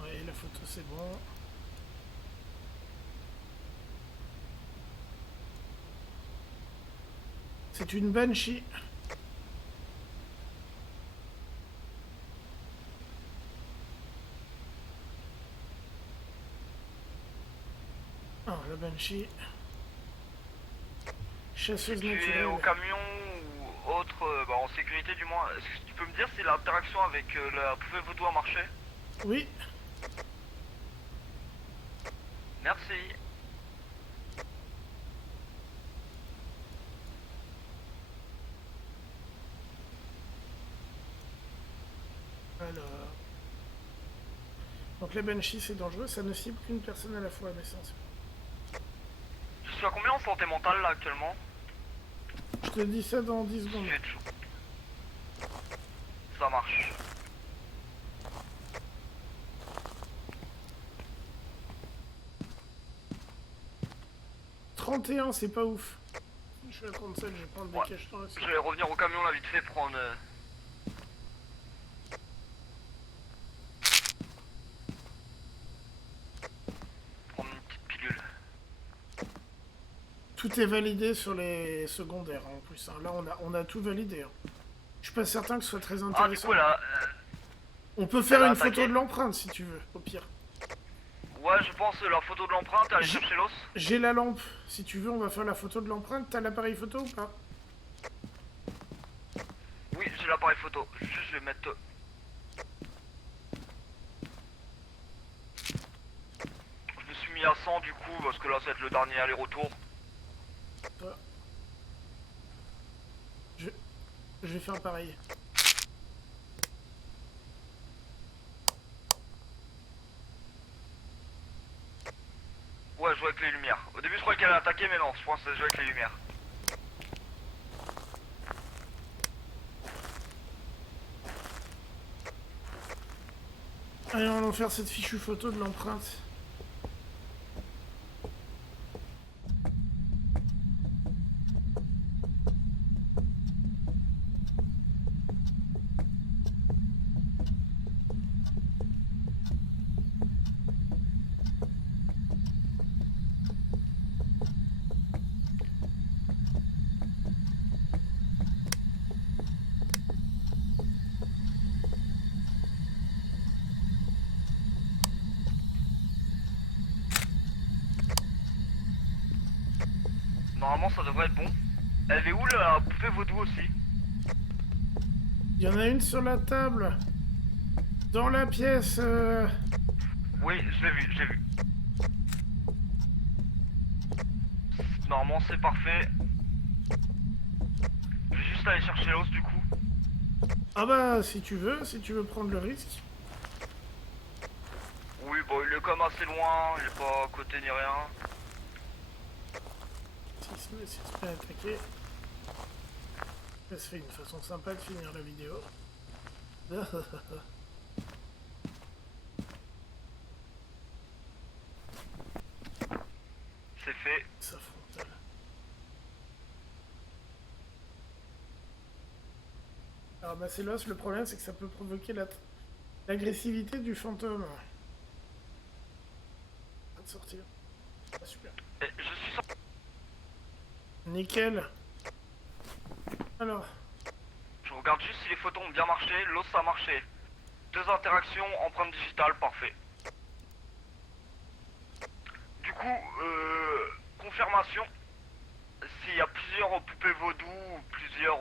Ouais, la photo c'est bon. C'est une Banshee. Ah, la Banshee. Chasseuse Tu es naturelle. au camion ou autre, bah en sécurité du moins. Est-ce que tu peux me dire si l'interaction avec la poupée photo a marché? Oui. Merci. Alors. Donc la Banshee c'est dangereux, ça ne cible qu'une personne à la fois à naissance. Je suis à combien en santé mentale là actuellement? Je te dis ça dans 10 secondes. Tu es chaud. Ça marche. 31, c'est pas ouf. Je suis à 37, je vais prendre des Ouais. caches dans la Je vais revenir au camion là vite fait prendre... prendre une petite pilule. Tout est validé sur les secondaires hein, en plus. Hein. Là, on a tout validé. Hein. Je suis pas certain que ce soit très Ah du intéressant. coup là... On peut faire elle a une attaqué. photo de l'empreinte si tu veux, au pire. ouais je pense la photo de l'empreinte, aller J'ai- chercher l'os. J'ai la lampe. Si tu veux, on va faire la photo de l'empreinte. T'as l'appareil photo ou pas? Oui j'ai l'appareil photo, juste je vais mettre... Je me suis mis à 100 du coup parce que là ça va être le dernier aller-retour. Je vais faire pareil. Ouais je joue avec les lumières. Au début je croyais qu'elle allait attaquer mais non, je pense que c'est jouer avec les lumières. Allez, on va faire cette fichue photo de l'empreinte. Normalement ça devrait être bon. Elle est où la poupée vaudou aussi? Il y en a une sur la table. Dans la pièce. Oui, je l'ai vu, je l'ai vu. Normalement c'est parfait. Je vais juste aller chercher l'os du coup. Ah bah, si tu veux prendre le risque. Oui, bon il est quand même assez loin, il est pas à côté ni rien. Si se fait attaquer. Ça se fait une façon sympa de finir la vidéo. C'est fait. Ça frontale. Alors bah c'est l'os, le problème c'est que ça peut provoquer l'agressivité du fantôme. On va te sortir. Ah, super. Et je suis sorti. Nickel. Alors, Regarde juste si les photos ont bien marché, l'os ça a marché. 2 interactions, empreinte digitale, parfait. Du coup, confirmation. S'il y a plusieurs poupées vaudou, ou plusieurs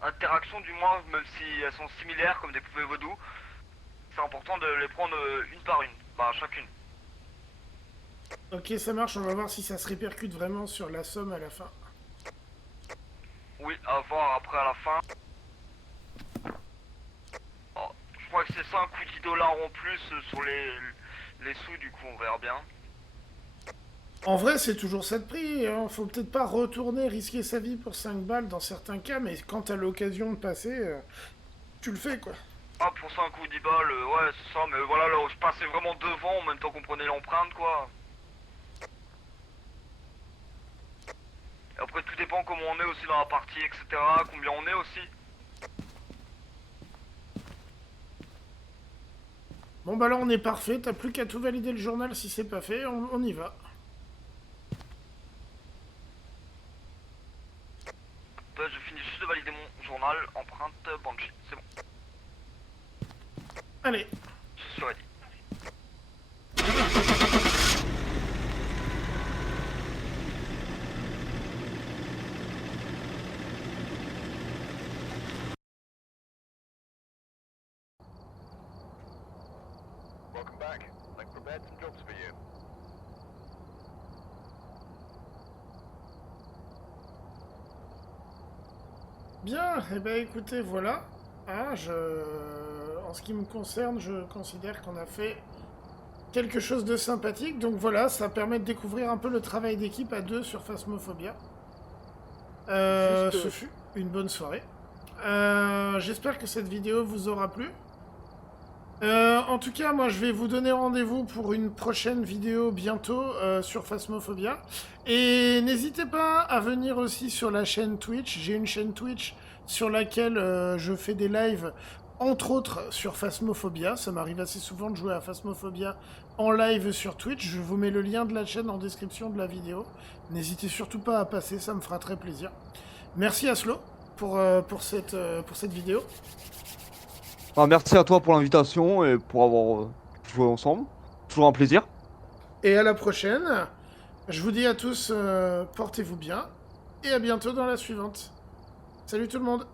interactions du moins, même si elles sont similaires comme des poupées vaudou, c'est important de les prendre une par une, bah chacune. Ok, ça marche, on va voir si ça se répercute vraiment sur la somme à la fin. Oui, à voir après à la fin. Oh, je crois que c'est 5 ou 10 dollars en plus sur les sous, du coup on verra bien. En vrai, c'est toujours ça de prix, hein. Faut peut-être pas retourner risquer sa vie pour 5 balles dans certains cas, mais quand t'as l'occasion de passer, tu le fais, quoi. Ah, pour 5 ou 10 balles, ouais, c'est ça, mais voilà, là, je passais vraiment devant en même temps qu'on prenait l'empreinte, quoi. Et après, tout dépend comment on est aussi dans la partie, etc., combien on est aussi. Bon bah là, on est parfait, t'as plus qu'à tout valider le journal si c'est pas fait, on y va. Je finis juste de valider mon journal, empreinte, Banshee, c'est bon, Allez. je suis ready. Welcome back. I've prepared some jobs for you. Bien, eh ben écoutez, voilà. Hein, en ce qui me concerne, je considère qu'on a fait quelque chose de sympathique. Donc voilà, ça permet de découvrir un peu le travail d'équipe à deux sur Phasmophobia. Ce fut une bonne soirée. J'espère que cette vidéo vous aura plu. En tout cas, moi je vais vous donner rendez-vous pour une prochaine vidéo bientôt sur Phasmophobia. Et n'hésitez pas à venir aussi sur la chaîne Twitch. J'ai une chaîne Twitch sur laquelle je fais des lives, entre autres sur Phasmophobia. Ça m'arrive assez souvent de jouer à Phasmophobia en live sur Twitch. Je vous mets le lien de la chaîne en description de la vidéo. N'hésitez surtout pas à passer, ça me fera très plaisir. Merci Aslo pour cette vidéo. Ah, merci à toi pour l'invitation et pour avoir joué ensemble. Toujours un plaisir. Et à la prochaine. Je vous dis à tous, portez-vous bien. Et à bientôt dans la suivante. Salut tout le monde.